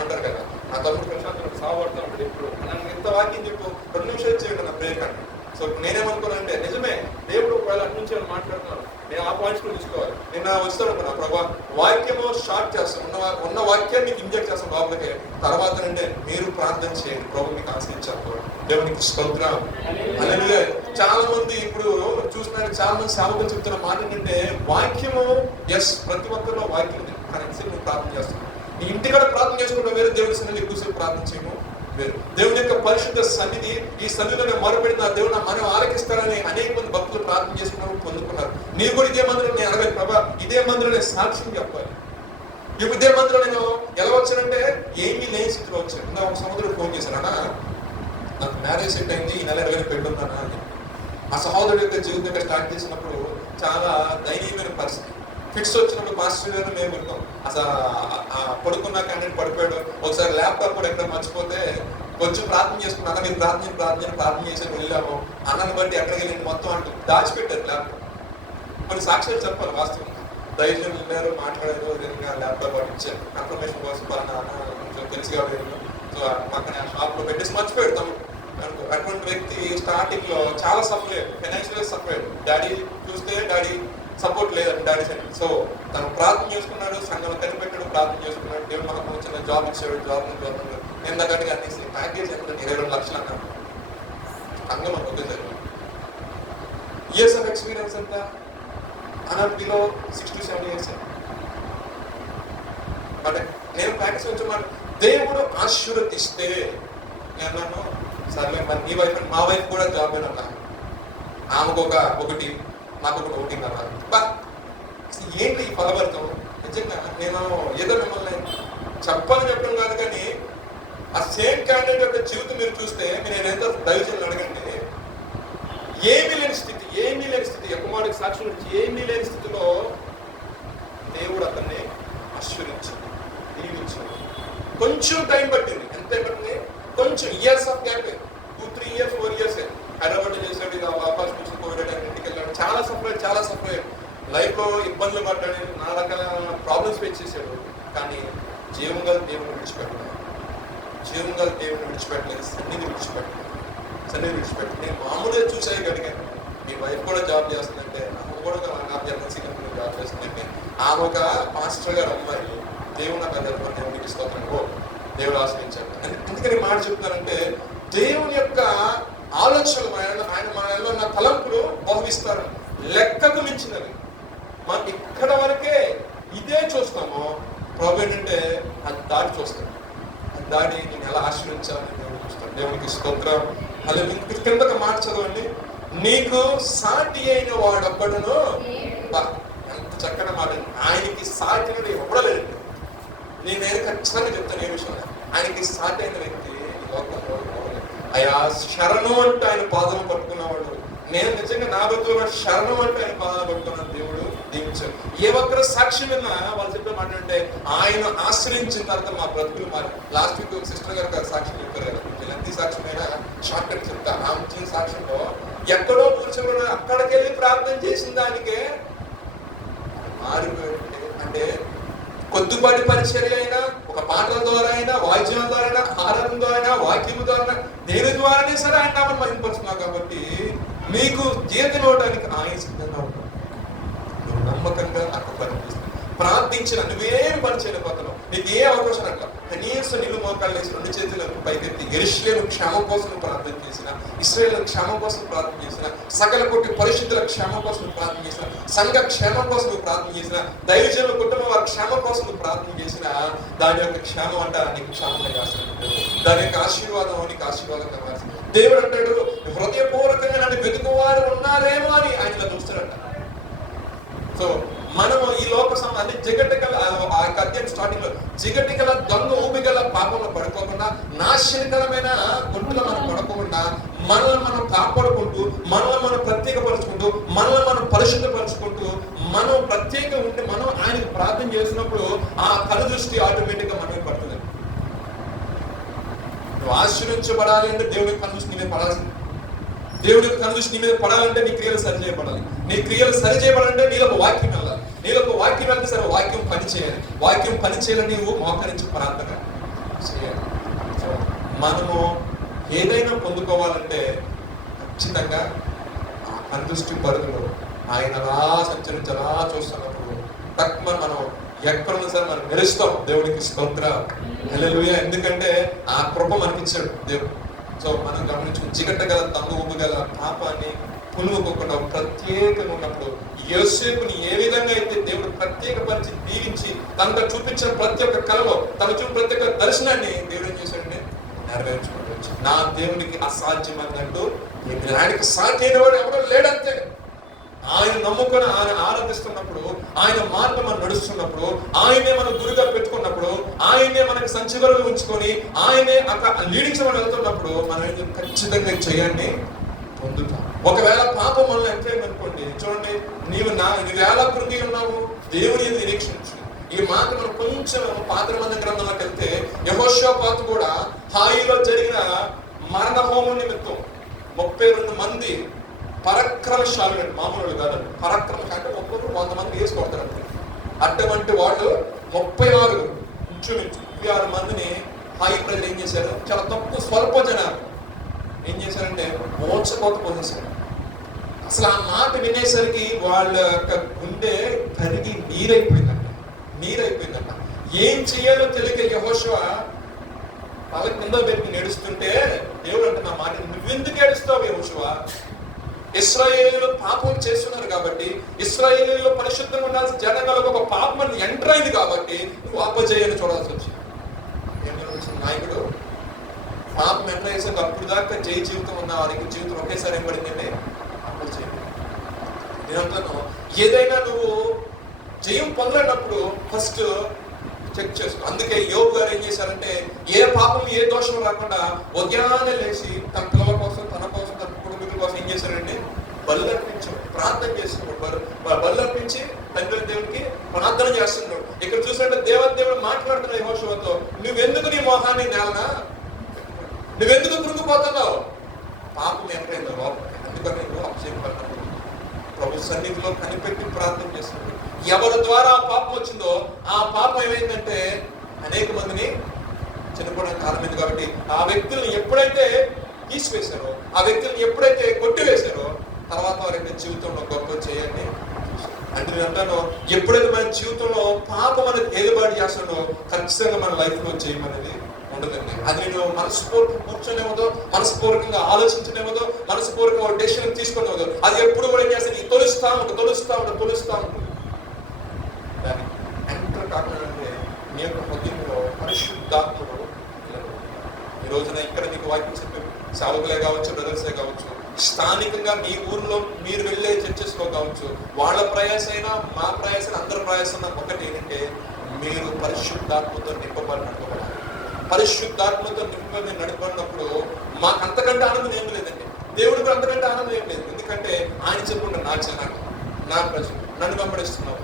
అంటారు కదా, నా తమ్ముడు ప్రశాంత్ సాగుపడతా ఉంటాడు ఇప్పుడు నన్ను ఇంత వాక్యం చెప్పు 2 నిమిషాలు చేయండి నా బ్రేక్ అంటే. సో నేనేమనుకున్నానంటే నిజమే దేవుడు ఒకవేళ అటు నుంచి మాట్లాడుతున్నాను, నేను ఆ పాయింట్స్ కూడా తీసుకోవాలి. నేను వస్తాను అనుకున్నా ప్రభా వాక్యము షార్ట్ చేస్తాను, ఉన్న వాక్యాన్ని మీకు ఇంజెక్ట్ చేస్తాను లోపలికి. తర్వాత అంటే మీరు ప్రార్థన చేయండి, ప్రభు మీకు ఆశ్రయించారు. దేవునికి స్తోత్రం. అలాగే చాలా మంది ఇప్పుడు చూసిన చాలా మంది సేవకులు చెప్తున్న మాట ఏంటంటే వాక్యము ఎస్ ప్రతి ఒక్కరిలో వాక్యం కరెన్సీ నువ్వు ప్రార్థన చేస్తున్నావు. నీ ఇంటికాడ ప్రార్థన చేసుకుంటావు వేరే, దేవుడి సన్నిధి ఎక్కువసేపు ప్రార్థన చేయము వేరు. దేవుని యొక్క పరిశుద్ధ సన్నిధి, ఈ సన్నిధిలో మొరపెడిన దేవుడు మనం ఆలకిస్తారని అనేక మంది భక్తులు ప్రార్థన చేసుకున్నారు, పొందుకున్నారు. నీవు కూడా ఇదే మందిలో నేను అడగాలి ప్రభా, ఇదే మందిలో నేను సాక్ష్యం చెప్పాలి. ఇప్పుడు ఇదే మందిలో నేను ఎలా వచ్చానంటే ఏమీ లేని స్థితిలో వచ్చాను. నా ఒక సహోదరుడు ఫోన్ చేశాను, అన్నా నాకు మ్యారేజ్ సెట్ అయింది, ఈ నెల 20 పెళ్ళి ఉందన్నా అని. ఆ సహోదరుడు యొక్క జీవితం దగ్గర స్టార్ట్ చేసినప్పుడు చాలా దయనీయమైన పరిస్థితి. ఫిట్స్ వచ్చినప్పుడు మాస్టర్ గారు మేము విన్నాం. అసలు పడుకున్న క్యాండిడేట్ పడిపోయాడు. ఒకసారి ల్యాప్టాప్ కూడా ఎక్కడ మర్చిపోతే కొంచెం ప్రార్థన చేసుకున్నాను, మీరు ప్రార్థన చేసి వెళ్ళాము. అన్నని బట్టి ఎక్కడికి వెళ్ళింది మొత్తం అంటూ దాచిపెట్టారు ల్యాప్టాప్. కొన్ని సాక్ష్యాలు చెప్పాలి వాస్తవం. దయచేసి వెళ్ళారు, మాట్లాడారు, విధంగా ల్యాప్టాప్ వాటి ఇచ్చారు కన్ఫర్మేషన్ కోసం. పలానా కొంచెం తెలిసి కాబట్టి సో పక్కన షాప్ లో పెట్టేసి మర్చిపోయాడు తమ్ముడు. అటువంటి వ్యక్తి స్టార్టింగ్ లో చాలా సఫర్ అయ్యాడు, ఫైనాన్షియల్ సఫర్ అయ్యాడు. డాడీ చూస్తే డాడీ సపోర్ట్ లేదండి డాడీ సైడ్. సో తను ప్రార్థన చేసుకున్నాడు, సంఘంలో కనిపెట్టాడు, ప్రార్థన చేసుకున్నాడు. దేవుడు మనకు వచ్చిన జాబ్ ఇచ్చాడు. జాబ్ నేను దగ్గరగా అనేసి ప్యాకేజ్ ఎంత 22 లక్షలు అన్నాడు. సంఘం ఒకేసారి ఇయర్స్ ఆఫ్ ఎక్స్పీరియన్స్ ఎంత అన్నాడు, బిలో 6 to 7 years. బట్ నేను ప్యాకేజ్ ఉంచమాట దేవుడు ఆశీర్వదిస్తే నేను అన్నాను సర్లే మరి నీ వైఫ్ మా వైఫ్ కూడా జాబ్ అన్నా. ఆమెకు ఒకటి నాకు ఒకటి అన్నారు. బా ఏంటి ఈ ఫలవర్తం నిజంగా నేను ఏదో మిమ్మల్ని చెప్పడం కాదు, కానీ ఆ సేమ్ క్యాండిడేట్ యొక్క జీవితం మీరు చూస్తే మీరు ఎంత దైవజనులు అడగండి. ఏమీ లేని స్థితి ఎక్కువడికి సాక్షి నుంచి ఏమీ లేని స్థితిలో దేవుడు అతన్ని ఆశీర్వదించాడు, దీవించాడు. కొంచెం టైం పట్టింది. ఎంత పట్టింది? కొంచెం years of gap, 2, 3 years, 4 years Hyderabad చేసాడు. ఇది అవకాశం నుంచి కోవిడ్ ఇంటికి వెళ్ళాడు. చాలా సఫర్ అయ్యాడు. లైఫ్ లో ఇబ్బందులు పడ్డాడు, నానా రకాల ప్రాబ్లమ్స్ ఫేస్ చేశాడు. కానీ జీవంగా దేవుని విడిచిపెట్టలేదు. సన్నిధి విడిచిపెట్టలేదు. నేను మామూలుగా చూసాయి గడిగాను. మీ వైఫ్ కూడా జాబ్ చేస్తుందంటే నాకు కూడా నాకు ఎల్ఎన్సీ కంపెనీ జాబ్ చేస్తుందంటే ఆమె ఒక మాస్టర్ గారు అమ్మాయి. దేవుడు నాకు అది దేవునికి స్తోత్రం, దేవుడు ఆశ్రయించాడు. ఎందుకని మాట చెప్తానంటే దేవుని యొక్క ఆలోచనలు ఆయన మనలో ఉన్న తలంపులు బహువిస్తారు, లెక్కకు మించినవి. మనం ఇక్కడ వరకే ఇదే చూస్తామో ప్రభు ఏంటంటే అది దాటి చూస్తాడు. అది దాటి నేను ఎలా ఆశ్రయించాలని దేవుడు చూస్తాడు. దేవునికి స్తోత్రం. అలా మీకు కిందక మాట చదవండి. నీకు సాటి అయిన వాడొక్కడును. ఎంత చక్కటి మాట. ఆయనకి సాటి అనేది ఎవడలేదు. నేను ఖచ్చితంగా చెప్తాను ఏ విషయం. ఆయనకి సాటి అయిన వ్యక్తి ఈ లోకంలో అయా శరణం అంటే ఆయన పాదం పట్టుకున్నవాడు. నేను నిజంగా నా బతుకులో శరణం అంటే ఆయన పాదాలు పట్టుకున్న దేవుడు దీవించాడు. ఏ ఒక్కరు సాక్షి విన్నా వాళ్ళు చెప్పే మాట అంటే ఆయన ఆశ్రయించిన తర్వాత మా బ్రతుకులు మారి. లాస్ట్ వీక్ ఒక సిస్టర్ గారు సాక్షి చెప్పారు కదా, ఎంత సాక్ష్యం అయినా షార్ట్ కట్ చెప్తా. ఆమె ఇచ్చిన సాక్ష్యంలో ఎక్కడో కూర్చోబడి అక్కడికి వెళ్ళి ప్రార్థన చేసిన దానికే మారిపోయాడు. అంటే కొద్దిపాటి పరిచర్య అయినా, ఒక పాటల ద్వారా అయినా, వాయిద్యాల ద్వారా అయినా, ఆరాధన ద్వారా అయినా, వాక్యం ద్వారా, దేని ద్వారానే సరే ఆయన నామం మహిమపరుచున్నావు. కాబట్టి మీకు జీతం ఇవ్వడానికి ఆయన సిద్ధంగా ఉంటాడు. నువ్వు నమ్మకంగా అక్కడ పనిచేస్తావు. ప్రార్థించిన నువ్వేం పని చేయలేకపోతున్నావు, నీకు ఏ అవకాశం అట్లా కనీసం నీళ్ళు మోకాళ్ళు వేసి 2 చేతులను పైకెత్తి యెరూషలేము క్షేమం కోసం ప్రార్థన చేసిన, ఇశ్రాయేలు క్షేమం కోసం ప్రార్థన చేసిన, సకల కోటి పరిశుద్ధుల క్షేమం కోసం ప్రార్థన చేసిన, సంఘ క్షేమం కోసం ప్రార్థన చేసిన, దైవజనుల కుటుంబం వారి క్షేమం కోసం ప్రార్థన చేసిన, దాని యొక్క క్షేమం అంట నీకు క్షేమంగా రాస్తాడు, దాని యొక్క ఆశీర్వాదం నీకు ఆశీర్వాదంగా మార్చి దేవుడు అంటాడు హృదయపూర్వకంగా నన్ను వెతుకువారు ఉన్నారేమో అని ఆయన చూస్తాడంట. సో మనము ఈ లోక అంటే జిగటికల ఆ అధ్యాయం స్టార్టింగ్ లో జిగటికల దొంగ ఊబిగల పాపంలో పడుకోకుండా, నాశనకరమైన గుంటలో మనం పడుకోకుండా, మనల్ని మనం కాపాడుకుంటూ, మనల్ని మనం ప్రత్యేకపరుచుకుంటూ, మనల్ని మనం పరిశుద్ధపరుచుకుంటూ, మనం ప్రత్యేకంగా ఉండి మనం ఆయనకు ప్రార్థన చేసినప్పుడు ఆ కను దృష్టి ఆటోమేటిక్ గా మనమే పడుతుంది. నువ్వు ఆశీర్వించబడాలి అంటే దేవుడికి కను దృష్టి మీద పడాల్సింది. దేవుడికి కను దృష్టి మీద పడాలంటే నీ క్రియలు సరి చేయబడాలి. నీ క్రియలు సరి చేయబడాలంటే నీలో ఒక వాక్యం వెళ్ళాలి. నీలో ఒక వాక్యం వెళ్తే సరే వాక్యం పని చేయాలి. వాక్యం పని చేయాలని నీవు మోకరించి ప్రార్థన చేయాలి. సో మనము ఏదైనా పొందుకోవాలంటే ఖచ్చితంగా ఆ కను దృష్టి పరిధిలో ఆయన అలా సంచరించలా చూస్తున్నప్పుడు తక్కువ మనం ఎక్కడున్నా సరే మనం మెరుస్తాం. దేవుడికి స్తోత్రం, హల్లెలూయా. ఎందుకంటే ఆ కృప మనకిచ్చాడు దేవుడు. సో మనం గమనించుకుని జిగట్టగల తంగుగల పాపాన్ని పులుముకోకుండా ప్రత్యేకంగా ఉన్నప్పుడు యోసేపుని ఏ విధంగా అయితే దేవుడు ప్రత్యేకపరిచి దీవించి తనకు చూపించిన ప్రతి ఒక్క కళలో తన చూపిన ప్రతి ఒక్క దర్శనాన్ని దేవుడు ఏం చేశాడంటే నెరవేర్చుకోవచ్చు. నా దేవుడికి అసాధ్యం అన్నట్టు ఆయనకి సాధ్యమైన వాడు ఎవరో లేడంతే. ఆయన నమ్ముకొని ఆయన ఆరాధిస్తున్నప్పుడు, ఆయన మార్గం మనం నడుస్తున్నప్పుడు, ఆయనే మనం గురిగా పెట్టుకున్నప్పుడు, ఆయనే మనకి సంచివరలు ఉంచుకొని ఆయనే అక్కడ లీడించమని వెళ్తున్నప్పుడు మనం ఖచ్చితంగా చేయండి పొందుతాం. ఒకవేళ పాపం మనల్ని ఎంటర్ అనుకోండి, చూడండి నీవేళ కృంగి ఉన్నావు, దేవుని నిరీక్షించు. ఈ మాట మనం కొంచెం పాత నిబంధన గ్రంథంలోకి వెళ్తే యెహోషాపాతు కూడా హాయిలో జరిగిన మరణ హోమం నిమిత్తం 32 మంది పరాక్రమశాలు అంటే మామూలు కాదండి. పరాక్రమ అంటే ఒక్కొక్కరు 100 మంది వేసుకొడతారండి. అటువంటి వాళ్ళు 36 మందిని హాయి ప్రజలు ఏం చేశారు, చాలా తక్కువ స్వల్ప జనాలు ఏం చేశారంటే మోసపోత పొందేశారు. అసలు ఆ మాట వినేసరికి వాళ్ళ యొక్క గుండె కరిగి నీరైపోయిందంట. ఏం చేయాలో తెలియక యెహోషువ తల కింద పెట్టి నడుస్తుంటే దేవుడు అంటే నా మాట నువ్వెందుకు ఏడుస్తావు యెహోషువ? ఇశ్రాయేలీయులు పాపం చేస్తున్నారు కాబట్టి, ఇశ్రాయేలీయులు పరిశుద్ధంగా ఉండాల్సిన జనాలకు ఒక పాపం ఎంటర్ అయింది కాబట్టి నువ్వు అప్పజేయని చూడాల్సి వచ్చింది. ఏమైనా వచ్చిన నాయకుడు పాపం ఎంటర్ చేసాక అప్పుడు దాకా జై జీవితం ఉన్న వారికి జీవితం ఒకేసారి ఏం పడిందంటే అప్పజేయండి. నేనంటాను ఏదైనా నువ్వు జయం పొందలేనప్పుడు ఫస్ట్ చెక్ చేసుకో. అందుకే యోబు గారు ఏం చేశారంటే ఏ పాపం ఏ దోషం రాకుండా ఉదయాన్నే లేచి తన పిల్లల కోసం, తన కోసం, తన కుటుంబీకుల కోసం ఏం చేశారంటే బల్లర్పించాడు, ప్రార్థన చేస్తున్నాడు. బల్లర్పించి తండ్రి దేవుడికి ప్రార్థన చేస్తున్నాడు. ఇక్కడ చూసినట్టు దేవుడు మాట్లాడుతున్న యెహోషువతో నువ్వెందుకు నీ మోహాన్ని నేలనా, నువ్వెందుకు కృంగిపోతున్నావు? పాపం ఎంతైందో లోపల. అందుకని నువ్వు అభిషేకపడినప్పుడు ప్రభు సన్నిధిలో కనిపెట్టి ప్రార్థన చేస్తున్నాడు. ఎవరి ద్వారా ఆ పాపం వచ్చిందో ఆ పాపం ఏమైందంటే అనేక మందిని చనిపోవడానికి కారణమైంది. కాబట్టి ఆ వ్యక్తుల్ని ఎప్పుడైతే తీసివేశారో, ఆ వ్యక్తుల్ని ఎప్పుడైతే కొట్టివేశారో తర్వాత వారి యొక్క జీవితంలో గొప్ప చేయండి. అంటే నేను అంటాను, ఎప్పుడైతే మన జీవితంలో పాపం అనేది ఏలుబాటు చేస్తాడో ఖచ్చితంగా మన లైఫ్ లో చేయమనేది ఉండదండి. అది నేను మనస్ఫూర్తిగా కూర్చొనేవదో, మనస్ఫూర్తిగా ఆలోచించనేవదో, మనస్ఫూర్తిగా డెసిషన్ తీసుకునేవదో, అది ఎప్పుడు కూడా ఏం చేస్తాను తొలుస్తా ఉంటుంది. దాన్ని ఎంటర్ కాకుండా మీ యొక్క హృదయంలో పరిశుద్ధాత్ముడు ఈ రోజున ఇక్కడ మీకు వాక్యం చెప్పే సేవకులే కావచ్చు, బ్రదర్సే కావచ్చు, స్థానికంగా మీ ఊర్లో మీరు వెళ్ళే చర్చెస్లో కావచ్చు, వాళ్ళ ప్రయాసైనా మా ప్రయాసైనా అందరి ప్రయాసైనా ఒకటి ఏంటంటే మీరు పరిశుద్ధాత్మతో నింపబడినట్టు. పరిశుద్ధాత్మతో నింపబడి నడిపడినప్పుడు మాకు అంతకంటే ఆనందం ఏం లేదండి. దేవుడికి అంతకంటే ఆనందం ఏం లేదు. ఎందుకంటే ఆయన చెప్పుకుంటారు నా జనాలు, నా ప్రజలు నన్ను వెంబడిస్తున్నావు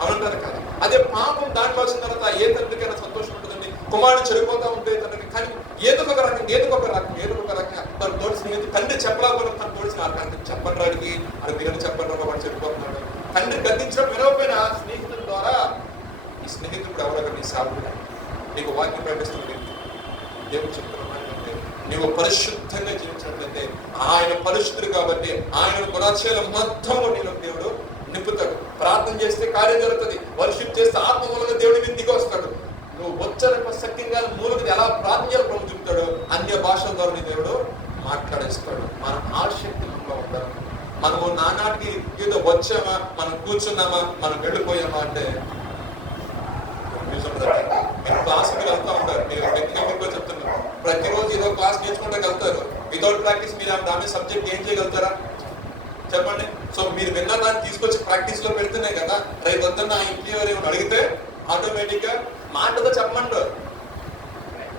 అవునంటారు కదా. అదే పాపం దాని వచ్చిన తర్వాత ఏ తండ్రికైనా సంతోషం ఉంటుందండి. కుమారుడు చెడిపోతా ఉంటే తండ్రికి కానీ ఏదో ఒక రకంగా తన తోడి స్నేహితుడు తండ్రి చెప్పలేకపోయినా తన తోడిసిన చెప్పండి రాడికి అది మీరు చెప్పండి వాడు చెడిపోతున్నాడు. తండ్రి గద్దించడం వినకపోయినా స్నేహితుల ద్వారా ఈ స్నేహితుడు ఎవరొక నీ సాగుడు నీకు వాక్యం ప్రకటిస్తుంది. దేవుడు చెప్తున్నానంటే నీవు పరిశుద్ధంగా జీవించినట్లయితే ఆయన పరిశుద్ధుడు కాబట్టి ఆయన గుణాశయాల మొత్తం నీలో దేవుడు నింపుతాడు. ప్రార్థన చేస్తే కార్యం జరుగుతుంది. వర్షిప్ చేస్తే ఆత్మ మూలంగా దేవుడి మీద దిగి వస్తాడు. నువ్వు ఉచ్చరణ శక్తిగా మూలకి ఎలా ప్రార్థన చేయాలి ప్రభు చెప్తాడు. అన్య భాషల ద్వారా దేవుడు మాట్లాడేస్తాడు. మనం ఆసక్తిలో ఉంటాం. మనము నానాటికి ఏదో వచ్చామా, మనం కూర్చున్నామా, మనం వెళ్ళిపోయామా అంటే మీరు క్లాస్కి వెళ్తా ఉంటారు. మీరు వ్యక్తిగతంగా చెప్తున్నారు, ప్రతిరోజు ఏదో క్లాస్ నేర్చుకుంటే వెళ్తారు. వితౌట్ ప్రాక్టీస్ మీరు దాని సబ్జెక్ట్ ఏం చేయగలుగుతారా చెప్పండి. సో మీరు విన్న దాన్ని తీసుకొచ్చి ప్రాక్టీస్ లో పెడుతున్నాయి కదా. రేపు వద్దన్న ఆ ఇంటర్వ్యూ ఏమైనా అడిగితే ఆటోమేటిక్ గా మాటతో చెప్పమంటారు.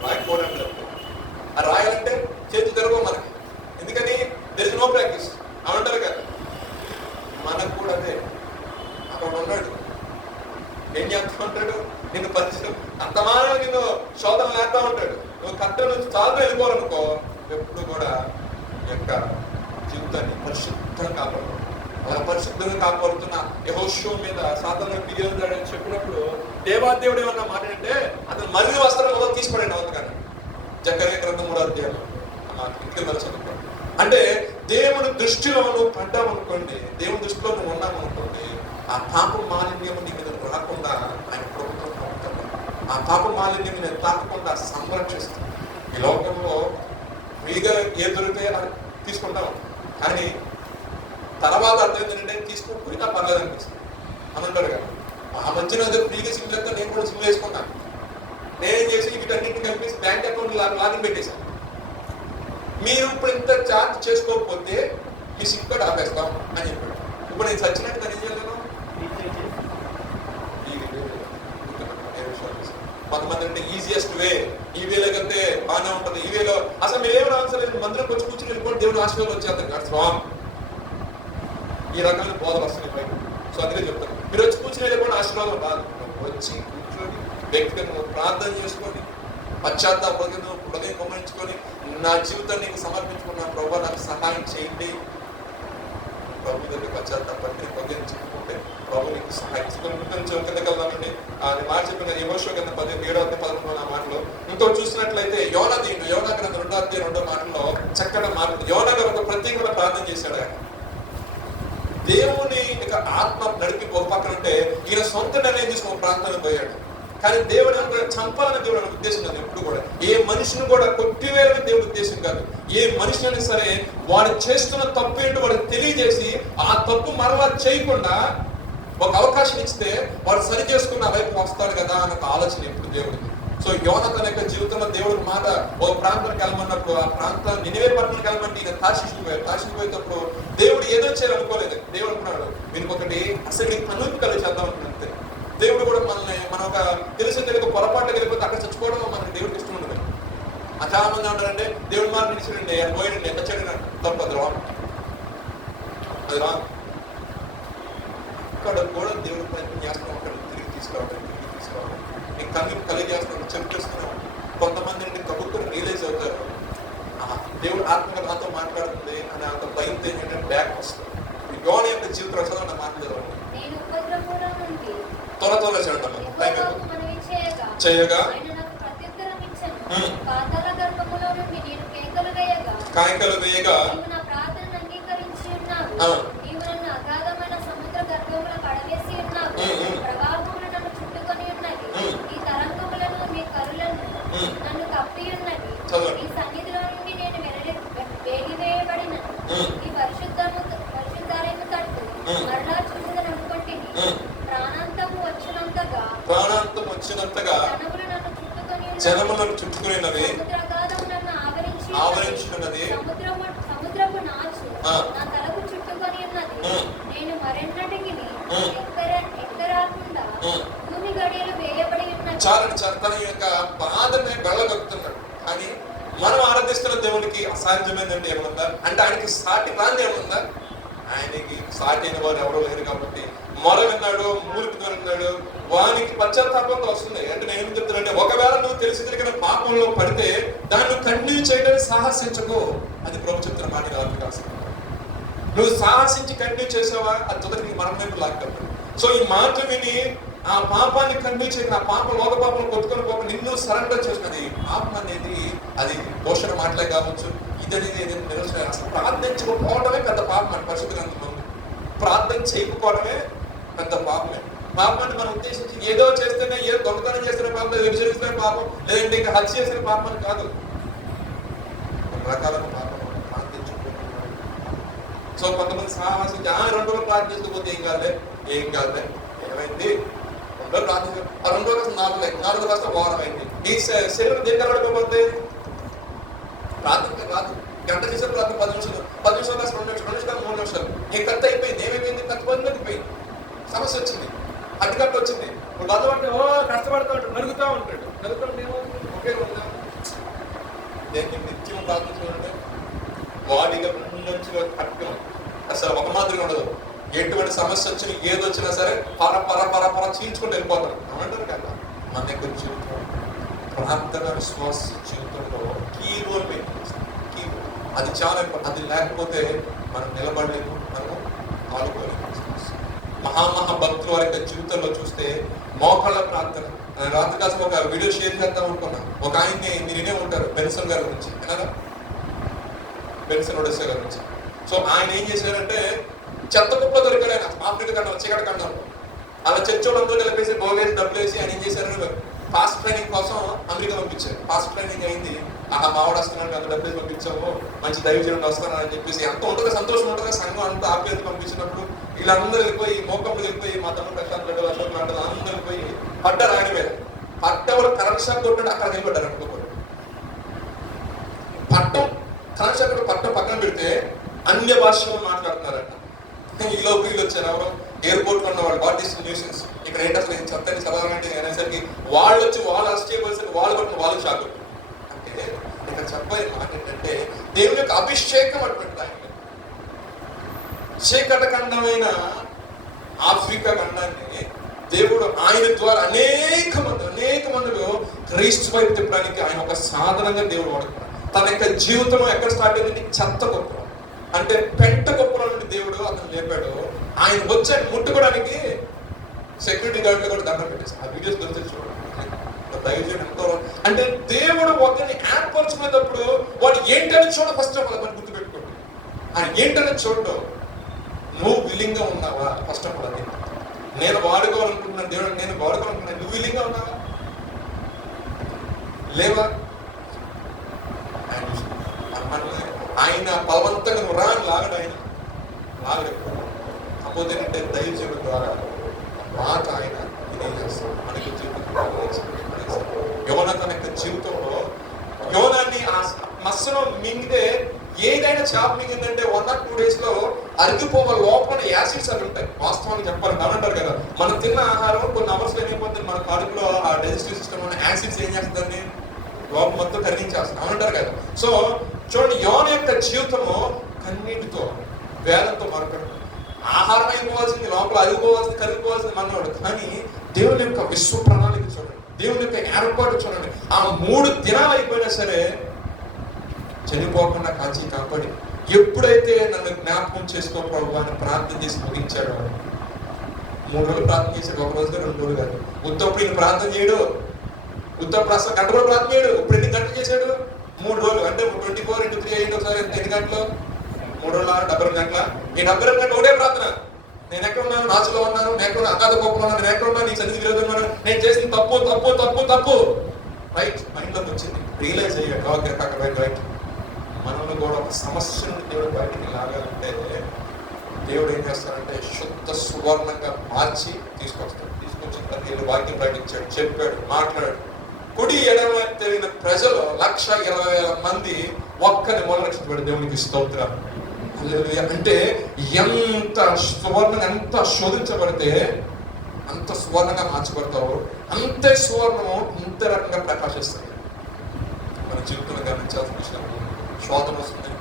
రాయకపోవడం రాయాలంటే చేతి జరగవు మనకి. ఎందుకని దెర్ ఇస్ నో ప్రాక్టీస్ అంటారు కదా. మనకు కూడా అదే. అక్కడ ఉన్నాడు ఏం చేస్తా ఉంటాడు, నిన్ను పరిచయం అంతమానం నిన్ను శోధన లేస్తా ఉంటాడు. నువ్వు కట్ట నుంచి చాలా వెళ్ళిపోవాలనుకో, ఎప్పుడు కూడా యొక్క జీవితాన్ని పరిశుద్ధంగా కాపాడు. అలా పరిశుద్ధంగా కాపాడుతున్న యెహోషువ మీద సాతాను ఫిర్యాదు చెప్పినప్పుడు దేవాదేవుడు ఏమన్నా మాట అంటే అతను మళ్ళీ వస్త్రం మొదలు తీసుకోండి అవుతుంది. జకర్యా గ్రంథం 3వ అధ్యాయం అంటే దేవుని దృష్టిలో నువ్వు పడ్డామనుకోండి, దేవుని దృష్టిలో నువ్వు ఉన్నామనుకోండి, ఆ పాప మాలిన్యం నీ మీద రాకుండా ఆయన ప్రభుత్వం ఉంటుంది. ఆ పాప మాలిన్యం నేను తాకకుండా సంరక్షిస్తుంది. ఈ లోకంలో ఫ్రీగా ఏ దొరికితే తీసుకుంటాం, కానీ తర్వాత అర్థం ఏంటంటే తీసుకోకపోయినా పర్లేదు అనిపిస్తుంది అని అంటారు కదా. ఆ మధ్యన ఫ్రీగా సిమ్ లెక్క నేను కూడా సిమ్ వేసుకున్నాను. నేనేం చేసి వీటన్నింటిని కలిపేసి బ్యాంక్ అకౌంట్ లాగిన్ పెట్టేశాను. మీరు ఇప్పుడు ఇంత ఛార్జ్ చేసుకోకపోతే మీ సిమ్ కార్డ్ ఆపేస్తాం అని చెప్పాడు. ఇప్పుడు నేను సచ్చినట్టు దాన్ని ఏం చేయలేను. కొంతమంది అంటే ఈజియెస్ట్ వే, ఈ వేలో కంటే బాగానే ఉంటుంది, ఈ వేలో అసలు మీరు ఏమైనా అవసరం లేదు, మందిరం వచ్చి కూర్చొని వెళ్ళిపోతే దేవుడు ఆశీర్వాదం వచ్చేస్తాం కాదు. స్వామి ఈ రకాల బోధలు వస్తున్నాయి బయట. సో అందుకే చెప్తాను, మీరు వచ్చి కూర్చొని వెళ్ళిపోయిన ఆశీర్వాదం రాదు. వచ్చి కూర్చొని వ్యక్తిగతంగా ప్రార్థన చేసుకొని పశ్చాత్తాపంతో హృదయం గమనించుకొని నా జీవితాన్ని నీకు సమర్పించుకున్న ప్రభు నాకు సహాయం చేయండి. ప్రభు దగ్గర పశ్చాత్తాపడి హృదయం చెప్పుకుంటే ప్రభు నీకు సహాయం కిందకి వెళ్దామండి. అది మాట చెప్పిన యెహోషువ గ్రంథం 17-11 మాటలో ఇంకో చూసినట్లయితే యోనా గ్రంథం 2వ అధ్యాయం 2వ మాటలో చక్కటి మాటలు. యోనా గారు ఒక ప్రత్యేకమైన ప్రార్థన చేశాడు. ఆయన దేవుని ఆత్మ నడిపి ఒక పక్కన ఉంటే ఈయన సొంత నిర్ణయం తీసుకుని ప్రాంతానికి పోయాడు. కానీ దేవుడు చంపాలని దేవుడు ఉద్దేశం కాదు. ఎప్పుడు కూడా ఏ మనిషిని కూడా కొట్టివేయాలని దేవుడు ఉద్దేశం కాదు. ఏ మనిషి అయినా సరే వాడు చేస్తున్న తప్పు ఏంటో వాడు తెలియజేసి ఆ తప్పు మరలా చేయకుండా ఒక అవకాశం ఇస్తే వాడు సరి చేసుకున్న వైపు వస్తాడు కదా అన్న ఆలోచన ఎప్పుడు దేవుడికి. సో యోనా తన యొక్క జీవితంలో దేవుడికి మాట ఒక ప్రాంతానికి వెళ్ళమన్నప్పుడు ఆ ప్రాంతాన్ని నినివే పట్టణానికి వెళ్ళమంటే ఈయన తార్షీషుకు పోయేటప్పుడు దేవుడు ఏదో చేయాలనుకోలేదు. దేవుడు అనుకున్నాడు వీరికి ఒకటి అసలు ఈ పనులు కలిసి చేద్దాం అనుకుంటే దేవుడు కూడా మనం ఒక తెలియక పొరపాటు వెళ్ళిపోతే అక్కడ చచ్చిపోవడం మనకి దేవుడికి ఇష్టం ఉండదు. చాలా మంది అంటారంటే దేవుడు మాట నిలిచినండి ఆయన పోయినండి ఎంత చెడిన తప్పు, అది రాంగ్, అది రాంగ్. ఇక్కడ కూడా దేవుడు ప్రయత్నం చేస్తాం, అక్కడ తిరిగి తీసుకోవడం నీకు కలిగి చేస్తాను చెప్పేస్తున్నాం. కొంతమంది అంటే ప్రభుత్వం రియలైజ్ అవుతారు దేవుడు ఆత్మగా నాతో మాట్లాడుతుంది అని అంత భయంతో ఏంటంటే బ్యాక్ వస్తుంది. యోన యొక్క జీవితం చదవండి మాట్లాడదు త్వర చేయగా కాయకలు వేయగా ప్రాణాంతం వచ్చినంతగా జనములను చుట్టుకునేనవి ఆవరించినది. చాలని తన యొక్క బాధని వెళ్ళగలుగుతున్నాడు. కానీ మనం ఆరాధిస్తున్న దేవునికి అసాధ్యమైందంటే ఏమన్నా అంటే ఆయనకి సాటి రాంది ఏమన్నా, ఆయనకి సాటి అయిన వారు ఎవరో లేరు కాబట్టి మొర విన్నాడు, మూలికి విన్నాడు, వానికి పశ్చాత్తాపంతో వస్తుంది. అంటే నేను ఏం చెప్తానంటే ఒకవేళ నువ్వు తెలిసి తెలియని పాపంలో పడితే దాన్ని కంటిన్యూ చేయడానికి సాహసించకు. అది ప్రభు చెప్తున్న మాట కాదు. నువ్వు సాహసించి కంటిన్యూ చేసావా అది తొదరికి మరణం వైపు లాక్కెళ్తాడు. సో ఈ మాట విని ఆ పాపాన్ని కంటిన్యూ చేయక ఆ పాపం లోక పాపం కొట్టుకొని పోక నిన్ను సరెండర్ చేసుకున్నది. పాపం అనేది అది పోషణ మాటలే కావచ్చు, ఇది అనేది నిరసన. అసలు ప్రార్థించకపోవడమే పెద్ద పాపం అని పరిశుద్ధ గ్రంథంలో. ప్రార్థన చేయకపోవడమే పెద్ద పాపమే. పాపం అంటే మనం ఉద్దేశించి ఏదో చేస్తేనే, ఏదో దొంగతనం చేస్తేనే పాపం, విభజిస్తేనే పాపం, లేదంటే ఇంకా హత్య చేసిన పాపం అని కాదు. రకాల పాపం ప్రార్థించుకుంటున్నాం. సో కొంతమంది సాహసించి 2 రోజులు ప్రార్థించకపోతే ఏం కాదులే ఏమైంది, 2 రోజులు ప్రార్థించ, 2 రోజులు 4 కాస్త వారం అయింది. ఈ శరీరం దేనికి అలవాటుపోతే ప్రార్థన రాదు. గంట చేసే ప్రార్థన 10 నిమిషాలు కాస్త 2 నిమిషాలు 3 నిమిషాలు ఈ కత్తి అయిపోయింది. ఏమైపోయింది? కత్తి పొందిపోయింది, సమస్య వచ్చింది, అడ్డుకట్ట వచ్చింది. ఇప్పుడు బతమంటే కష్టపడతా ఉంటాడు, నలుగుతూ ఉంటాడు. నలుగుతుంటే ఏమవుతుంది? ఒకే ఉందా? దేనికి నిత్యం ప్రార్థించుకుంటే బాడీగా మంచిగా కట్టుకుని అసలు ఒక మాదిరిగా ఉండదు. ఎటువంటి సమస్య వచ్చినా ఏది వచ్చినా సరే పర చీల్చుకుంటూ వెళ్ళిపోతాడు. ఏమంటారు కదా, మన యొక్క జీవితం ప్రార్థన విశ్వాస జీవితంలో కీ రోల్ కీ అది చాలా. అది లేకపోతే మనం నిలబడలేము, మనము ఆడుకోలేము. మహాభక్తుల వారి యొక్క జీవితంలో చూస్తే మోకాళ్ళ ప్రార్థన. రాత్రి కాసం ఒక వీడియో షేర్ చేద్దాం అనుకున్నా. ఒక ఆయన్ని మీరు వినే ఉంటారు, బెన్సన్ గారి గురించి విన్నారా? బెన్సన్ ఒడిస్సా గారి గురించి. సో ఆయన ఏం చేశారంటే చెత్త కుప్ప దొరికాడు. ఆయన ఆఫ్రికా కన్నా చీకటి కన్నాను అలా చర్చోళ్ళందరూ కలిపేసి బోగేసి డబ్బులు వేసి ఆయన ఏం చేశారని ఫాస్ట్ ట్రైనింగ్ కోసం అమెరికా పంపించారు. ఫాస్ట్ ట్రైనింగ్ అయింది. మావాడు వస్తున్నాడు, అంత డబ్బులు పంపించాము, మంచి దైవజనుడు వస్తున్నారని చెప్పేసి ఎంత ఉంటుంది, సంతోషం ఉంటుంది. సంఘం అంతా ఆప్యాయత పంపించినప్పుడు వీళ్ళందరూ వెళ్ళిపోయి మోకప్పుడు వెళ్ళిపోయి మా తమ్ముడు ప్రశాంత్ రెడ్డి అశోక్ లాంటి అందరూ వెళ్ళిపోయి పడ్డారు. ఆయన మీద పడ్డవాడు కరెంట్ షాక్ కొట్టాడు, అక్కడ నిలబడ్డారు. అనుకోకూడదు పట్టం కరెంట్ షాక్ పట్టం పక్కన పెడితే అన్య భాషలో మాట్లాడుతున్నారట. ఈలో వీళ్ళు వచ్చారు. ఎవరు? ఎయిర్పోర్ట్ లో ఉన్నవాళ్ళు, వాట్ ఈస్ న్యూసెన్స్, ఇక్కడ ఏంటి అసలు చెప్తాను చదవాలంటే అనేసరికి వాళ్ళు వచ్చి వాళ్ళు అరెస్ట్ చేయవలసిన వాళ్ళు కొట్టిన వాళ్ళు షాక్. అంటే ఇక్కడ చెప్పే మాట ఏంటంటే దేవుని యొక్క అభిషేకం అటువంటి ఆయన చీకట ఖండమైన ఆఫ్రికా ఖండాన్ని దేవుడు ఆయన ద్వారా అనేక మందిలో క్రీస్తు వైపు తిప్పడానికి ఆయన ఒక సాధనంగా దేవుడు వాడుతున్నాడు. తన యొక్క జీవితం ఎక్కడ స్టార్ట్ అయింది? చెత్త గొప్ప అంటే పెంట గొప్పలో నుండి దేవుడు అతను లేపాడు. ఆయన వచ్చాడు ముట్టుకోవడానికి సెక్యూరిటీ గార్డులు కూడా దండం పెట్టేసి ఆ వీడియోస్ గురించి చూడండి. దయచేసి ఎంతో అంటే దేవుడు ఒకరిని ఏర్పరచుకునేటప్పుడు వాడు ఏంటని చూడ ఫస్ట్ ఆఫ్ ఆల్ అని గుర్తుపెట్టుకోండి. ఆయన ఏంటని చూడడం, నువ్వు విల్లింగ్గా ఉన్నావా ఫస్ట్ ఆఫ్ ఆల్. అది నేను వాడుకోవాలనుకుంటున్నాను దేవుడు, నేను వాడుకోవాలనుకున్నాను, నువ్వు విల్లింగ్గా ఉన్నావా లేవా? ఆయన బలవంతంగా నువ్వు రాని లాగడు. ఆయన లాగడు. కాకపోతే ఏంటంటే దైవజనుడి ద్వారా మాట ఆయన తెలియజేస్తాడు మనకి జీవితం. యోనా తన యొక్క జీవితంలో యోనాన్ని ఆ మత్స్యలో మింగితే ఏదైనా చేప మింగిందంటే 1 or 2 days లో అరిగిపోవ లోపల యాసిడ్స్ అవి ఉంటాయి. వాస్తవానికి చెప్పాలి అంటారు కదా, మనం తిన్న ఆహారం కొన్ని అవర్స్ ఏమైపోతుంది మన కడుపులో ఆ డైజెస్టివ్ సిస్టమ్ లో యాసిడ్స్ ఏం చేస్తుందండి లోపల మొత్తం కరిగించేస్తాం అంటారు కదా. సో చూడండి, యోనా యొక్క జీవితము కన్నీటితో వేదంతో మరొకడు. ఆహారం అయిపోవాల్సింది, లోపల అరిగిపోవాల్సింది, కరిగిపోవాల్సింది మనవాడు. కానీ దేవుని యొక్క విశ్వ ప్రణాళిక చూడండి, దేవుని యొక్క ఏర్పాటు చూడండి. ఆ 3 దినాలు అయిపోయినా సరే చనిపోకుండా కాచి కాపాడి ఎప్పుడైతే నన్ను జ్ఞాపకం చేసుకో ప్రభు అని ప్రార్థన చేసి ముగించాడు. 3 రోజులు ప్రార్థన చేశాడు, 1 రోజు 2 రోజులు కాదు. ఉత్తప్పుడు ఈయన ప్రార్థన చేయడు, ఉత్తప్పుడు అసలు గంట కూడా ప్రార్థన చేయడు. ఇప్పుడు ఎన్ని గంటలు చేశాడు? 3 రోజులు. అంటే 24 into 3 అయింది. ఒకసారి ఎన్ని గంటలు? 3 రోజుల 72 గంటల. ఈ 72 గంటలు ఒకటే ప్రార్థన. నేను ఎక్కడ ఉన్నాను? రాజులో ఉన్నాను, నేను ఎక్కడ అగాధ కోపంలో ఉన్నాను, నేను ఎక్కడ ఉన్నాను, నీ సన్నిధి విరోధంగా ఉన్నాను, నేను చేసిన తప్పు తప్పు తప్పు తప్పు రైట్ మైండ్లోకి వచ్చింది. రియలైజ్ అయ్యాడు, ఓకే అక్కడ రైట్. మనల్ని కూడా ఒక సమస్య నుండి దేవుడు బయటికి లాగాలంటే దేవుడు ఏం చేస్తాడంటే శుద్ధ సువర్ణంగా మార్చి తీసుకొస్తాడు. తీసుకొచ్చిన దేవుడు వాక్యం బయటికి చెప్పాడు, మాట్లాడాడు. కుడి ఎడమ తెలియని ప్రజలు 1,20,000 మంది ఒక్కని మూలరక్షించబడి దేవునికి స్తోత్రం. అంటే ఎంత సువర్ణంగా, ఎంత శోధించబడితే అంత సువర్ణంగా మార్చబడతావు, అంతే సువర్ణము ఇంత రకంగా ప్రకాశిస్తుంది. మన జీవితంలో గమనించాల్సిన విషయం, శోధన వస్తుంది,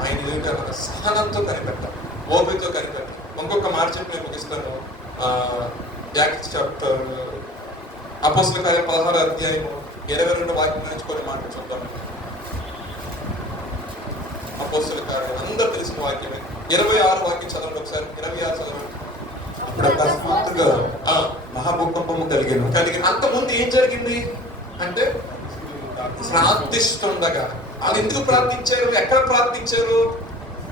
ఆయన ఏమిటో మన సహనంతో కనిపెట్టాలి, ఓపికతో కనిపెట్టాలి. ఇంకొక మాట చెప్పి నేను ముగిస్తాను. యాక్ట్స్ చాప్టర్ అపోస్తల కార్యం 16వ అధ్యాయము 22 వాక్యం నుంచి కొన్ని మాటలు చూద్దాం. అపోస్తల కార్యం అందరూ తెలిసిన వాక్యమే. 26 వాక్యం చదవండి ఒకసారి. 26 చదవండి. అప్పుడు అకస్మాత్తుగా మహాభూకంపము కలిగిన అంత ముందు ఏం జరిగింది అంటే ప్రార్థిస్తుండగా. వాళ్ళు ఎందుకు ప్రార్థించారు? ఎక్కడ ప్రార్థించారు?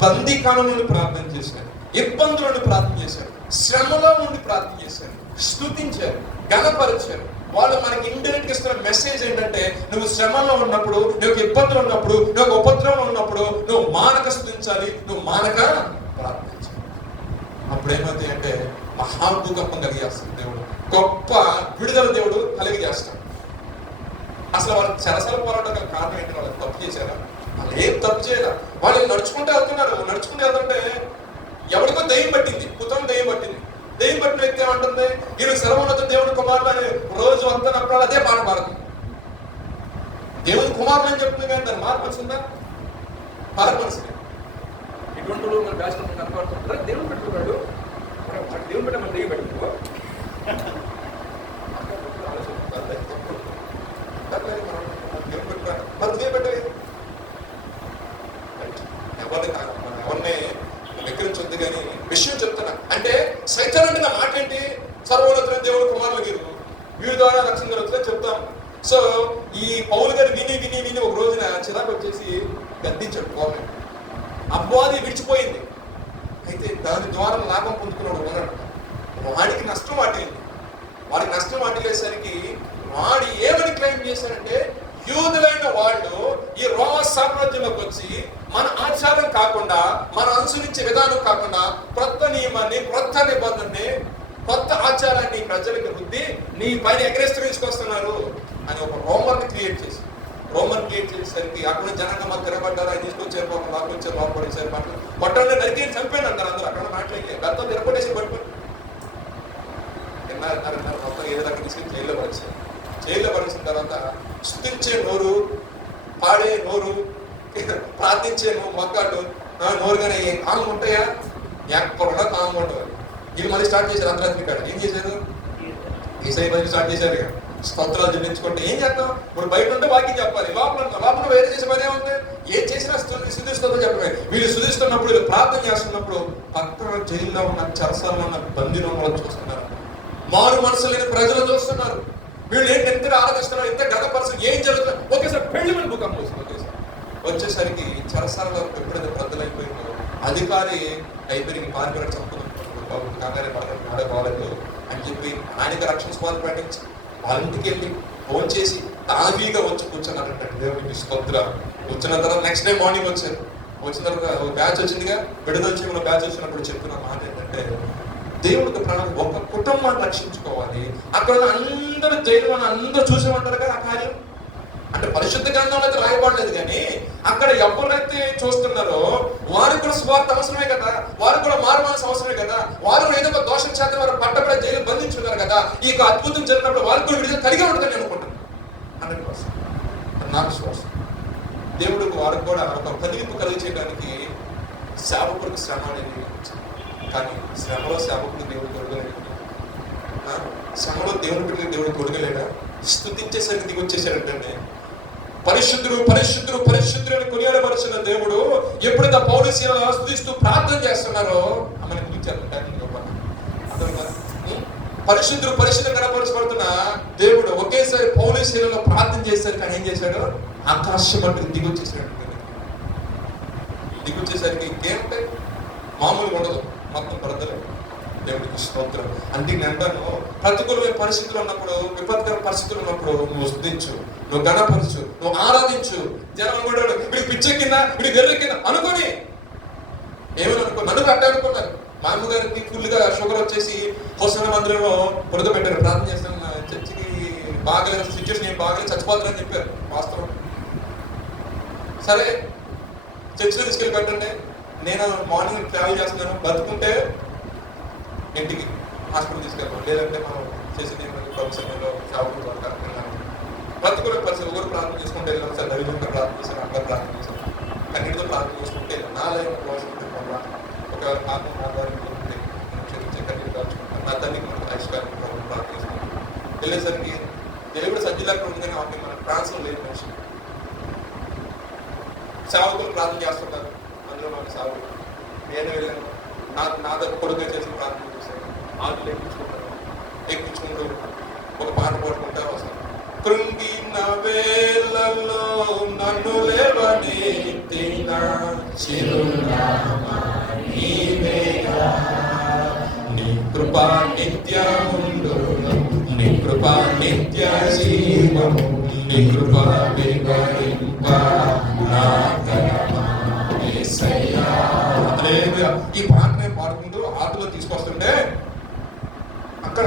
బందీకాణంలో ప్రార్థన చేశారు. ఇబ్బందుల నుండి ప్రార్థన చేశారు, శ్రమలో ఉండి ప్రార్థన చేశారు, స్తుతించారు, ఘనపరిచారు. వాళ్ళు మనకి ఇండైరెక్ట్ ఇస్తున్న మెసేజ్ ఏంటంటే, నువ్వు శ్రమలో ఉన్నప్పుడు, నువ్వు ఇబ్బందులు ఉన్నప్పుడు, నువ్వు ఉపద్రవం ఉన్నప్పుడు నువ్వు మానక స్తుతించాలి, నువ్వు మానక ప్రార్థించాలి. అప్పుడు ఏమవుతాయి అంటే మహాభూకంపం కలిగేస్తాడు దేవుడు, గొప్ప విడుదల దేవుడు కలిగజేస్తాడు. అసలు వాళ్ళు చెరసల పోరాటం కారణం ఏంటి? వాళ్ళు తప్పు చేశారా? వాళ్ళు ఏం తప్పు చేయరా. వాళ్ళు నడుచుకుంటూ వెళ్తుంటే ఎవరికో దయ్యం పట్టింది, కుతం దయ్యం పట్టింది. దయ్యం పట్టిన వ్యక్తి ఏమంటుంది, ఈయన సర్వోన్నత దేవుని కుమారులు అని రోజు అంతా నప్పుడు అదే పాట పాడుతుంది. దేవుని కుమారులు అని చెప్తుంది కానీ దాన్ని మార్పల్సిందా? మార్పల్సింది. ఇటువంటి మన బ్యాచ్ కనపడుతుంటారా? దేవుని పెట్టుకున్నాడు, దేవుని పెట్ట మన దయ్యం పెట్టుకో ఎవరిని వెక్కిరించొద్దు కానీ విషయం చెప్తున్నా. అంటే సైతాన్ అంటే నా మాట ఏంటి? సర్వోన్నతుడైన దేవుడు కుమారులు వీడి ద్వారా రక్షణ జరుగుతుందని చెప్తాం. సో ఈ పౌలు గారు విని ఒక రోజున చిరాకు వచ్చేసి గద్దించాడు కోపం. అపవాది విడిచిపోయింది, అయితే దాని ద్వారా లాభం పొందుకున్నాడు ఉన్నాడు. వాడికి నష్టం వాటిల్లింది. వాడికి నష్టం వాటిల్లేసరికి వాడు ఏమని క్లెయిమ్ చేశాడంటే, యూదులైన వాళ్ళు ఈ రోమ సామ్రాజ్యంలోకి వచ్చి మన ఆచారం కాకుండా, మన అనుసరించే విధానం కాకుండా కొత్త నియమాన్ని, కొత్త నిబంధనని, కొత్త ఆచారాన్ని ప్రజలకు రుద్ది నీ పైన ఎగరేస్తుకొస్తున్నారు అని ఒక రోమన్ క్రియేట్ చేసేసరికి అక్కడ జనంగా మాకు తిరగబడ్డారు. ఆయన తీసుకొచ్చారు, పాపం లాక్కొచ్చారు, లోపడేసారు, పట్టణంలో నరికేసి చంపాను అంటారు అందరూ. అక్కడ మాట్లాడి గతం తిరగబడేసి పడిపోయి మొత్తం ఏదో రకం తీసుకుని జైల్లో పడిసిన తర్వాత స్తుతించే నోరు, పాడే నోరు, ప్రార్థించే మొక్కాడు నోరుగానే కాలం ఉంటాయా? ఎక్కడున్నా కాలం ఉండవు. వీళ్ళు మళ్ళీ స్టార్ట్ చేశారు అర్ధరాత్రి కాడ. ఏం చేశారు? ఈసారి మళ్ళీ స్టార్ట్ చేశారు. స్తోత్రాలు చెల్లించుకుంటే ఏం చేద్దాం? ఇప్పుడు బయట ఉంటే వాక్యం చెప్పాలి, లోపల వేరే చేసే పనే ఉంది. ఏం చేసినా సుధిస్తుందో చెప్పమే. వీళ్ళు సుధిస్తున్నప్పుడు, వీళ్ళు ప్రార్థన చేస్తున్నప్పుడు పక్కన జైల్లో ఉన్న చెరసాలలో ఉన్న బందీలో చూస్తున్నారు, మారు మనసు లేని ప్రజలు చూస్తున్నారు. వీళ్ళు ఏంటి ఎంత ఆరాధిస్తున్నారు, ఎంత గతపరుసు, ఏం జరుగుతుంది? ఒకేసారి పెళ్లి మన భూకంపం వచ్చేసరికి చెరసాలలో ఎప్పుడైతే బద్దలైపోయిందో అధికారి అయిపోయి పారిపోయి చంపుకుంటున్నాడు. కంగారే బాగాలేదు అని చెప్పి ఆయనకి రక్షణ స్వామి ప్రకటించి వాళ్ళ ఇంటికి వెళ్ళి ఫోన్ చేసి తావీగా వచ్చి కూర్చున్నారంటే దేవుడికి స్తోత్రం. వచ్చిన తర్వాత నెక్స్ట్ డే మార్నింగ్ వచ్చారు. వచ్చిన తర్వాత బ్యాచ్ వచ్చిందిగా, విడుదల చేయమని బ్యాచ్ వచ్చినప్పుడు చెప్తున్న మాట ఏంటంటే, దేవుడికి ప్రాణం ఒక కుటుంబాన్ని రక్షించుకోవాలి. అక్కడ అందరూ జైలు అందరూ చూసేమంటారు కదా ఆ కార్యం. అంటే పరిశుద్ధ గ్రంథంలో అయితే రాయబడలేదు కానీ అక్కడ ఎవరైతే చూస్తున్నారో వారికి కూడా స్వార్థ అవసరమే కదా, వారికి కూడా మారుమానస అవసరమే కదా, వారు కూడా ఏదో ఒక దోషం చేత వారు పట్టబడే జైలు బంధించున్నారు కదా. ఈ అద్భుతం జరిగినప్పుడు వారికి కూడా విడుదల కలిగి ఉంటుందని అనుకుంటున్నాను. 100% నాకు విశ్వాసం. దేవుడికి వారికి కూడా ఒక కదిలింపు కలిగి చేయడానికి సేవకుడికి శ్రమ అనేది. కానీ శ్రమలో సేవకుడు దేవుడు తొడగలేడు. శ్రమలో దేవుడు తొడగలేడా? స్తుతించేసరికి దిగి వచ్చేసాడంటే పరిశుద్ధుడు పరిశుద్ధుడు పరిశుద్ధుడు అని కొనియాడపరిచిన దేవుడు ఎప్పుడైతే పౌలు శీలను స్తుతిస్తూ ప్రార్థన చేస్తున్నారో ఆమెను గురించారు. పరిశుద్ధుడు పరిశుద్ధుడు కనపరచబడుతున్న దేవుడు ఒకేసారి పౌలు శీలలో ప్రార్థన చేశారు. కానీ ఏం చేశాడు? ఆకాశం అంటే దిగొచ్చేసాడు. దిగొచ్చేసరికి ఇంకేముంటాయి? మామూలుగా ఉండదు, మొత్తం పడతలేదు. దేవుడికి స్తోత్రం. అందుకే నేను అంటాను, ప్రతికూలమైన పరిస్థితులు ఉన్నప్పుడు, విపత్కర పరిస్థితులు ఉన్నప్పుడు నువ్వు స్తుతించు, నువ్వు గణపరచు, నువ్వు ఆరాధించు. జనం కూడా వీడికి పిచ్చ కింద, వీడి గెర్రె కింద అనుకొని ఏమని అనుకో, నన్ను కట్టాలనుకున్నారు. మా అమ్మగారికి ఫుల్గా షుగర్ వచ్చేసి హోసన మందిరంలో బురద పెట్టారు. ప్రార్థన చేస్తాను, చర్చికి బాగలేదు, సిచ్యువేషన్ ఏం బాగలేదు, చచ్చిపోతారని చెప్పారు. వాస్తవం. సరే చర్చిలో తీసుకెళ్ళి పెట్టండి. నేను మార్నింగ్ ట్రావెల్ చేస్తున్నాను, బతుకుంటే ఇంటికి హాస్పిటల్ తీసుకెళ్ళాం, లేదంటే మనం చేసిన సమయంలో షాపులు ప్రతికూల పరిస్థితి ఒకరు ప్రార్థన చేసుకుంటే వెళ్ళాం. సార్ దైవంగా ప్రార్థన చేశాను, అందరూ ప్రార్థన చేశాను, కన్నీటితో ప్రార్థన చేసుకుంటే నా లైఫ్ రోజుకుంటే ఒకవేళ పాపం నా ద్వారా క్షమించే కన్నీరు దాచుకుంటాను. నా తల్లికి మనకు ఐశ్వర్యం ప్రార్థన చేసుకుంటాను. వెళ్ళేసరికి దేవుడు సజ్జలాగా ఉందని ఆమె మన ట్రాన్స్ఫర్ లేదు. మనిషి సేవకులు ప్రార్థన చేస్తుంటారు, అందులో మన సేవకులు. నేను వెళ్ళాను, నా దగ్గర కొడుకు చేసి ప్రార్థన చేశాను. ఆటలు ఎక్కించుకుంటూ ఒక పాట పాడుకుంటా వస్తాను. కృంగిన వేళల్లో నన్ను లేవనెత్తిన చిరునామా నీవేగా. నీ కృప నిత్యముండును, నీ కృప నిత్య జీవము, నీ కృప వివరింప నా తరమా యేసయ్యా. హల్లెలూయా. ఈ పాట నేను పాడుకుంటూ ఆటలో తీసుకొస్తుంటే అక్కడ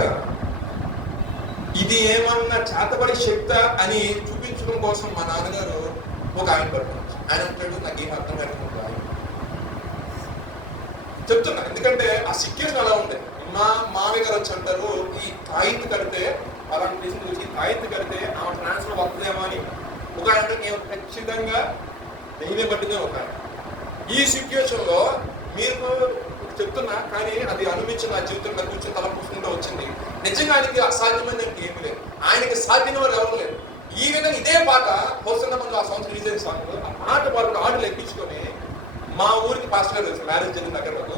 ఇది ఏమన్నా చేతబడి శక్త అని చూపించడం కోసం మా నాన్నగారు ఒక ఆయన పడుతున్నారు. ఆయన అంటాడు, నాకేం అర్థం కాదు చెప్తున్నా, ఎందుకంటే ఆ సిచ్యువేషన్ అలా ఉంది. మా మామయ్య గారు వచ్చి అంటారు, ఈ తాయిత్ కడితే అలాంటి ప్లేస్ చూసి తాయిత్ కడితే ఆమె ట్రాన్స్ఫర్ వస్తుందేమో అని. ఒక ఆయన నేను ఖచ్చితంగా నేనే పట్టిందే ఒక ఆయన. ఈ సిచ్యువేషన్ లో మీరు చెప్తున్నా, కానీ అది అనిపించి నా జీవితంలో కూర్చొని తల పూసుకుంటూ వచ్చింది. నిజంగా ఆయనకి అసాధ్యమైనది ఏమి లేదు, ఆయనకి సాధ్యమైన వాళ్ళు ఎవరు లేరు. ఈ విధంగా ఇదే పాట పోస్తున్న మంది ఆ సంవత్సరం రిలీజ్ అయిన సాంగ్, ఆ పాట పాడుకుంటూ ఆటలు ఎక్కించుకొని మా ఊరికి పాస్టర్ గారు తెలుసు, మ్యారేజ్ జరిగింది అక్కడ వరకు.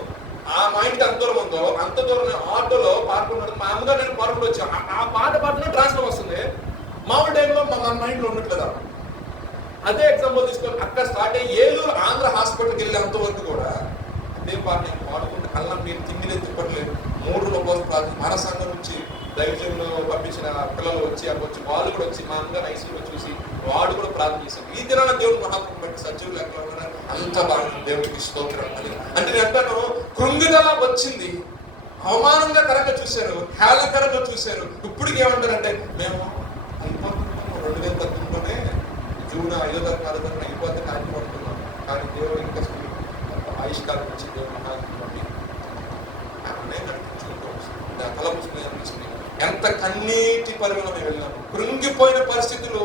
మా ఇంటికి అంత దూరం ఉందో అంత దూరం ఆటోలో పాడుకున్నాడు. మా అమ్మగారు నేను పాడుకుంటూ వచ్చాను. ఆ పాట పాటలో ట్రాన్స్ఫర్ వస్తుంది. మామూలు టైంలో మా మైండ్లో ఉండట్లేదా. అదే ఎగ్జాంపుల్ తీసుకొని అక్కడ స్టార్ట్ అయ్యి ఏలూరు ఆంధ్ర హాస్పిటల్కి వెళ్ళేంత వరకు కూడా అదే పాట నేను పాడుకుంటే కళ్ళ మీరు తిమ్మిదే తిప్పట్లేదు. 3 రోజుల కోసం ప్రార్థన మన సంఘం నుంచి దైవజనులు పంపించిన పిల్లలు వచ్చి అక్కడ వచ్చి వాళ్ళు కూడా వచ్చి మా అమ్మగారు ఐసీలో చూసి వాడు కూడా ప్రార్థన చేశారు. ఈ దినాన దేవుడు మహాత్మ బట్టి సజీవులు ఎక్కడ ఉన్నారు అంత బాగుంది. దేవుడికి స్తోత్రం అని అంటే నేను అంటాను, కృంగిదల వచ్చింది, అవమానంగా కరంగా చూశారు, హేళకరంగా చూశారు. ఇప్పటికి ఏమంటారంటే మేము అయిపోతున్నాము 2019లోనే జూన్ 5వ తారీఖున అయిపోతే కాయపడుతున్నాం. కానీ దేవుడు ఇంకా ఆయుష్కాలం వచ్చి దేవుడు మహాత్మ బట్టి ఎంత కన్నీటి పరిగణ మేము వెళ్ళాము. కృంగిపోయిన పరిస్థితులు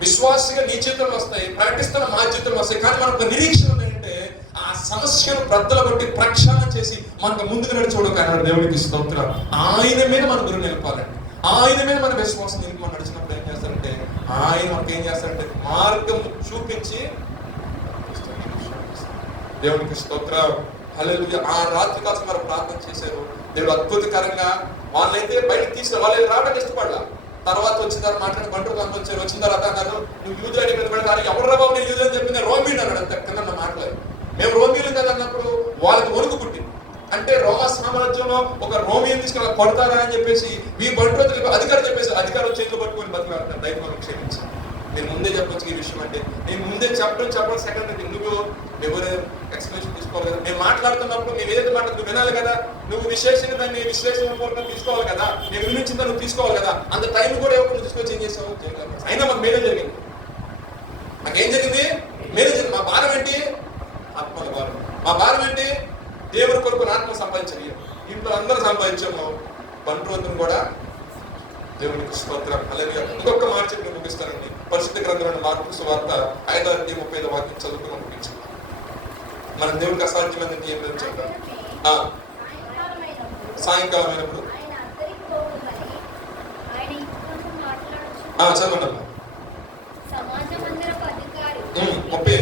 విశ్వాసిగా నీ చేతుల్లో వస్తాయి, ప్రకటిస్తున్న మా చేతుల్లో వస్తాయి. కానీ మనకు నిరీక్షణ ఏంటంటే ఆ సమస్యను బ్రద్దలు బట్టి ప్రక్షాళన చేసి మనకు ముందుకు నడిచోడు. కానీ దేవుడికి స్తోత్రం. ఆయన మీద మన గురి నిలపాలండి, ఆయన మీద మన విశ్వాసం నిలిపి మనం నడిచినప్పుడు ఏం చేస్తారంటే ఆయన మనకి ఏం చేస్తారంటే మార్గం చూపించి దేవుడికి స్తోత్రం. హల్లెలూయా. ఆ రాత్రి కాలం వారు ప్రార్థన చేశారు. దేవుడు అద్భుతకరంగా వాళ్ళైతే బయటకు తీసుకు వాళ్ళు రావడానికి ఇష్టపడలా. తర్వాత వచ్చిన తర్వాత మాట్లాడి బంటూ కాంతి వచ్చారు. వచ్చిన తర్వాత అన్నారు, నువ్వు యూజ్ అయ్యి పెడతాడు. ఎవరు రాబాబు నేను యూజ్ అని చెప్పింది రోమీలు అన్నాడు. అంత కింద మాట్లాడు. మేము రోమీలు కదా అన్నప్పుడు వాళ్ళకి వణుకు పుట్టింది. అంటే రోమా సామ్రాజ్యంలో ఒక రోమియన్ తీసుకుని కొడతారా అని చెప్పేసి మీ బంటూ అధికారం చెప్పేసి అధికారం చేతులు పట్టుకొని బతికారు. దైవం క్షమించి నేను ముందే చెప్పొచ్చు ఈ విషయం. అంటే నేను ముందే చెప్పడం సెకండ్ నువ్వు ఎవరు ఎక్స్ప్లెనేషన్ తీసుకోవాలి కదా. నేను మాట్లాడుతున్నప్పుడు మేము ఏదైతే మాట్లాడుతూ వినాలి కదా. నువ్వు విశ్లేషణ దాన్ని విశ్లేషణ తీసుకోవాలి కదా. నేను వినిపించిందా నువ్వు తీసుకోవాలి కదా. అంత టైం కూడా ఎవరు తీసుకొచ్చి ఏం చేసావు. అయినా మాకు మేలు జరిగింది. మాకేం జరిగింది? మేలు జరిగింది. మా భారం ఏంటి? ఆత్మల భారం. మా భారం ఏంటి? దేవుడి కొరకు ఆత్మ సంపాదించాలి. ఇంట్లో అందరూ సంపాదించాము. బంట్రోతును కూడా దేవునికి స్తోత్రం. హల్లెలూయా. ఇంకొక మాట చెప్పి ముగిస్తానండి. పరిశుద్ధ గ్రంథమైన మార్కు సువార్త 5:35 వాక్యం చదువుకుని ముగించాం. మన దేవుడికి అసాధ్యమైనది ఏం లేదు చెప్పారు. సాయంకాలం అయినప్పుడు చదవండి. 30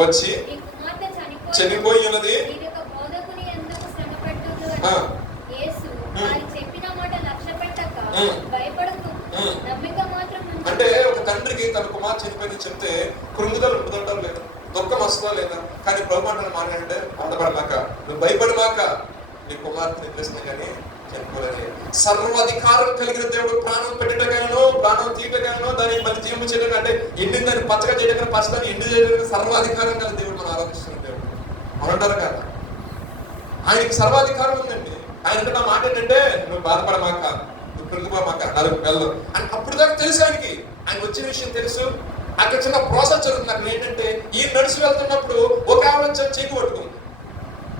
వచ్చి చనిపోయి ఉన్నది అంటే ఒక తండ్రికి తన కుమార్ చనిపోయింది చెప్తే కృంగుదలు ఉంటుంటారు లేదా, దుఃఖం వస్తుందా లేదా. కానీ ప్రభు అంటే మాట్లాడంటే బాధపడమాక, నువ్వు భయపడమాక, నీ కుమార్తె నిద్రిస్తున్నా కానీ చనిపోలేదు. సర్వాధికారం కలిగిన దేవుడు ప్రాణం పెట్టటగానో ప్రాణం తీయటగానో దాన్ని మళ్ళీ జీవం చేయడం అంటే ఎండిన దాన్ని పచ్చగా చేయడం పచ్చదాన్ని ఎండు చేయడం సర్వాధికారం కలిగిన దేవుడు మనం ఆలోచిస్తున్న దేవుడు అవునంటారు కదా. ఆయనకి సర్వాధికారం ఉందండి. ఆయన అంటే నా మాట ఏంటంటే నువ్వు బాధపడమాక, నువ్వు కృంగిపోమాక, నలుగు వెళ్ళదు అని అప్పుడు దాకా తెలుసు ఆయనకి. ఆయన వచ్చిన విషయం తెలుసు. అక్కడ చిన్న ప్రాసెస్ జరుగుతుంది. అక్కడ ఏంటంటే ఈయన నడిచి వెళ్తున్నప్పుడు ఒక ఆలోచన చేకి పట్టుకుంది.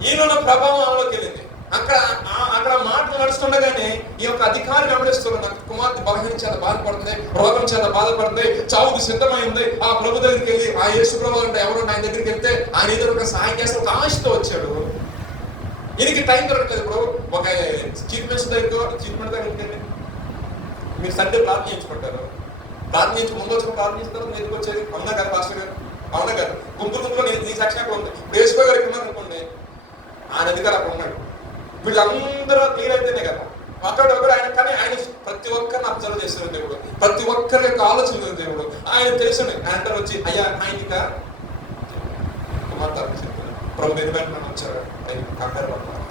ఈయన ప్రభావం ఆలోకి వెళ్ళింది. అక్కడ మాటలు నడుస్తుండగానే ఈ యొక్క అధికారి గమనిస్తున్నాడు. నాకు కుమార్తె బలహీన చేత బాధపడుతుంది, రోగం చేత బాధపడుతుంది, చావుకు సిద్ధమైంది. ఆ ప్రభు దగ్గరికి వెళ్ళి ఆ యేసు ప్రభు అంటే ఎవరు ఆయన దగ్గరికి వెళ్తే ఆయన ఏదో ఒక సహాయం చేస్తే ఒక ఆశతో వచ్చాడు. ఈయనకి టైం దొరకలేదు. ప్రభు ఒక చీఫ్ మినిస్టర్ దగ్గరికి మీరు సండే ప్రార్థన చేయించుకుంటారు. ప్రార్థన చేయించి ముందు వచ్చి ప్రార్థన చేస్తారు. మీరు ఎందుకు వచ్చేది? అవునా గారు పాస్టర్ గారు, అవునా గారు గుంపులో నీ సాక్షి ఉంది. వేసుకో గారు ఉన్నారు అనుకోండి, ఆయన అధికారు అక్కడ ఉన్నాడు. వీళ్ళందరూ క్లియర్ అయితేనే కదా అక్కడ ఒకరు ఆయన. కానీ ఆయన ప్రతి ఒక్కరిని అబ్జర్వ్ చేస్తున్న దేవుడు, ప్రతి ఒక్కరి యొక్క ఆలోచన దేవుడు. ఆయన తెలుసు. ఆయన వచ్చి అయ్యా ఆయనక కుమార్తె చెప్తున్నాను ప్రభు వెనువెంటనే వచ్చారు. ఆయన కంగారు పడ్డారు.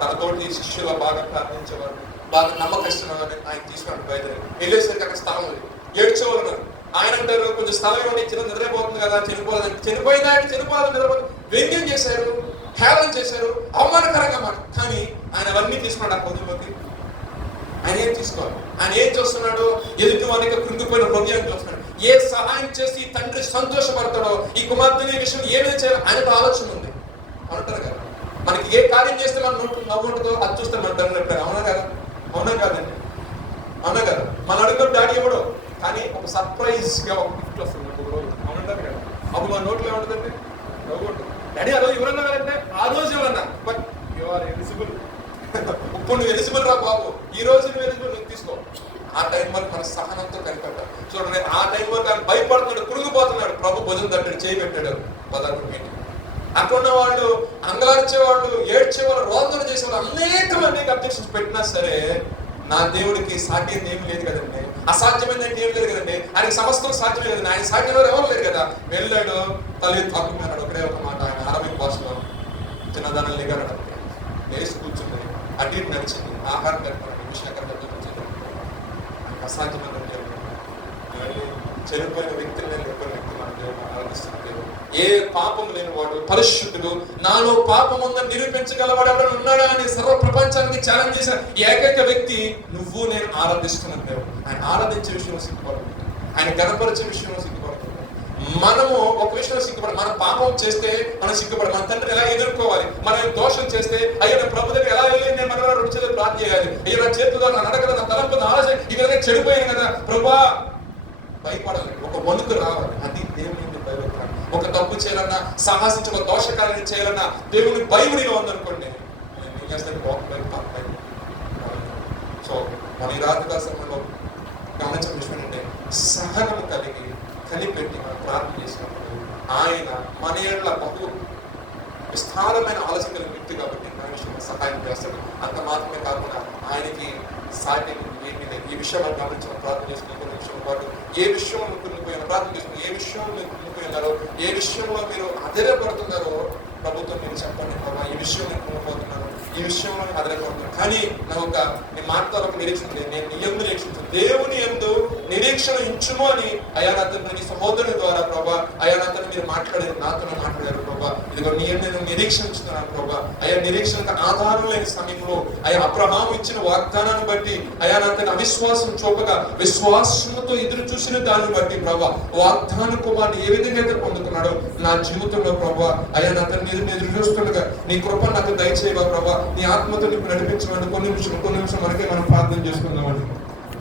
తనతోటి శిష్యుల బాగా ప్రార్థించేవారు, బాగా నమ్మకస్తున్నారు. ఆయన తీసుకున్నాడు బయలుదేరి వెళ్ళేసరికి అక్కడ స్థలం లేదు, ఏడ్చేవాళ్ళు. ఆయన అంటారు కొంచెం స్థలం ఇవ్వండి, చిన్న నిద్రపోతుంది కదా, చనిపోలేదంటే చనిపోయిందా అంటే చనిపోవాలి, నిద్రపోతుంది. వ్యంగ్యం చేశారు, హేళన చేశారు, అవమానకరంగా మాట. కానీ ఆయన అవన్నీ తీసుకున్నాడు ఆ పొద్దులోకి. ఆయన ఏం తీసుకోవాలి? ఆయన ఏం చూస్తున్నాడు? ఎదుటి వారికి కృంగిపోయిన హృదయాన్ని చూస్తున్నాడు. ఏ సహాయం చేసి తండ్రి సంతోషపడతాడో, ఈ కుమార్తెని విషయం ఏమేమి చేయాలి ఆయనకు ఆలోచన ఉంది అంటారు కదా. మనకి ఏ కార్యం చేస్తే మన నోటు నవ్వుంటుందో అది చూస్తే మన తండ్రి. అవునా కదా? అవునా కాదండి? అవునా కదా? మన అడుగులో డాడీ ఇవ్వడు, కానీ ఒక సర్ప్రైజ్ గా ఒక గిఫ్ట్ వస్తుంది ఒక రోజు. అవునంటారు కదా? అప్పుడు మన నోట్లో ఏముంటుందండి? నవ్వు ఉంటుంది. డాడీ ఆ రోజు ఎవరన్నా అంటే ఆ రోజు ఎవరన్నా, బట్ యు ఆర్ ఎలిజిబుల్. ఇప్పుడు నువ్వు ఎలిజిబుల్ రా బాబు, ఈ రోజు నువ్వు ఎలిజిబుల్, నువ్వు తీసుకో. ఆ టైం వరకు మన సహనంతో కనిపెట్టాడు. చూడండి, ఆ టైం వరకు ఆయన భయపడుతున్నాడు, కృంగిపోతున్నాడు. ప్రభు భుజం తట్టాడు, చేయి పెట్టాడు. పదార్థం అక్కడున్న వాళ్ళు, అంగలార్చేవాళ్ళు, ఏడ్చేవాళ్ళు, రోదన చేసేవాళ్ళు అనేక మందికి అబ్జెక్షన్స్ పెట్టినా సరే, నా దేవుడికి సాధ్యం ఏమి లేదు కదండి, అసాధ్యమైనది ఏం లేదు కదండి, ఆయనకి సమస్తం సాధ్యమే కదండి, ఆయన సాధ్యంలో ఎవరు లేదు కదా. వెళ్ళాడు, తల్లి తక్కున్నాడు. ఒకటే ఒక మాట, ఆయన అరబిక్ భాషలో చిన్నదానం లేగాడు, లేచి కూర్చుంది, అటు ఇటు నడిచింది, ఆహారం కట్టుకున్నాడు, విషయాకరణ ఆయనకు అసాధ్యమైన చనిపోయిన వ్యక్తులు నేను చెప్పిన వ్యక్తి మన దేవుడు ఆరాధిస్తున్నాడు. ఏ పాపం లేనివాడు పరిశుద్ధుడు, నాలో పాపం ఉందని నిరూపించగలవాడు ఎవరైనా ఉన్నాడా అని సర్వ ప్రపంచానికి ఛాలెంజ్ చేసిన ఏకైక వ్యక్తి నువ్వు నేను ఆరాధిస్తున్నాను. దేవుడు ఆయన ఆరాధించే విషయంలో సిగ్గుపడదు, ఆయన గణపరిచే విషయంలో సిగ్గుపడదు. మనము ఒక విషయంలో సిగ్గుపడ, మన పాపం చేస్తే మనం సిగ్గుపడ, మన తండ్రిని ఎలా ఎదుర్కోవాలి, మనం దోషం చేస్తే అయ్యో నా ప్రభు దగ్గర ఎలా వెళ్ళి నేను మన రెండు చేతులు ప్రార్థన చేయాలి, అయ్యో నా చేతుల్లో నా నడకలు, నా తలంపు, నా ఆలోచన ఈ విధంగా చెడిపోయాను కదా ప్రభా, భయపడాలి, ఒక వణుకు రావాలి. అది దేవుని భయపడాలి. ఒక తప్పు చేయాలన్నా, సాహసించి ఒక దోషకాలను చేయాలన్నా దేవుని భయమునిగా ఉందనుకోండి, ఏం చేస్తాడు? సో మన ఈ రాత్రికాల సమయంలో గమనించిన విషయం ఏంటంటే, సహనము కలిగి కనిపెట్టి మనం ప్రార్థన చేసినప్పుడు ఆయన మన ఏళ్ళ బహు విస్తారమైన ఆలోచన కలిగిన వ్యక్తి కాబట్టి మన విషయంలో సహాయం చేస్తాడు. అంత మాత్రమే కాకుండా ఆయనకి సాధ్యం ఏమీ లేదు. ఈ విషయాన్ని గమనించిన ప్రార్థన చేసుకున్న కొన్ని విషయం పాటు ఏ విషయంలో కుంగిపోయిన ప్రార్థన చేసుకుని, ఏ విషయంలో మీరు కుంగిపోయినారో, ఏ విషయంలో మీరు అధైర్యపడుతున్నారో ప్రభుత్వం మీరు చెప్పండి, ప్రభావ ఈ విషయం నేను కుంగిపోతున్నాను, ఈ విషయంలో నేను అధైర్యపడుతున్నాను. కానీ నాకు ఒక నీ మాటలో ఒక నిరీక్షణ లేదు, నేను నీ యందు నిరీక్షించు, దేవుని యందు నిరీక్షణ ఇంచుము అని అయానాథను నీ సహోదరుని ద్వారా ప్రభా, అయానాథను మీరు మాట్లాడారు, నాతో మాట్లాడారు ప్రభా. ఇదిగో నీ యందు నేను నిరీక్షించుతున్నాను ప్రభా. అయా నిరీక్షణకు ఆధారం లేని సమయంలో అయా అబ్రహాము ఇచ్చిన వాగ్దానాన్ని బట్టి అయానాథను అవిశ్వాసం చూపగా విశ్వాసంతో ఎదురు చూసిన దాన్ని బట్టి ప్రభా, వాగ్దాన కుమారుని ఏ విధంగా అయితే పొందుతున్నాడో నా జీవితంలో ప్రభా, అయానాథను మీరు ఎదురు చూస్తుండగా నీ కృప నాకు దయచేయగా ప్రభా, నీ ఆత్మతో నీకు నడిపించమని కొన్ని నిమిషం మనకే మనం ప్రార్థన చేసుకుందామని.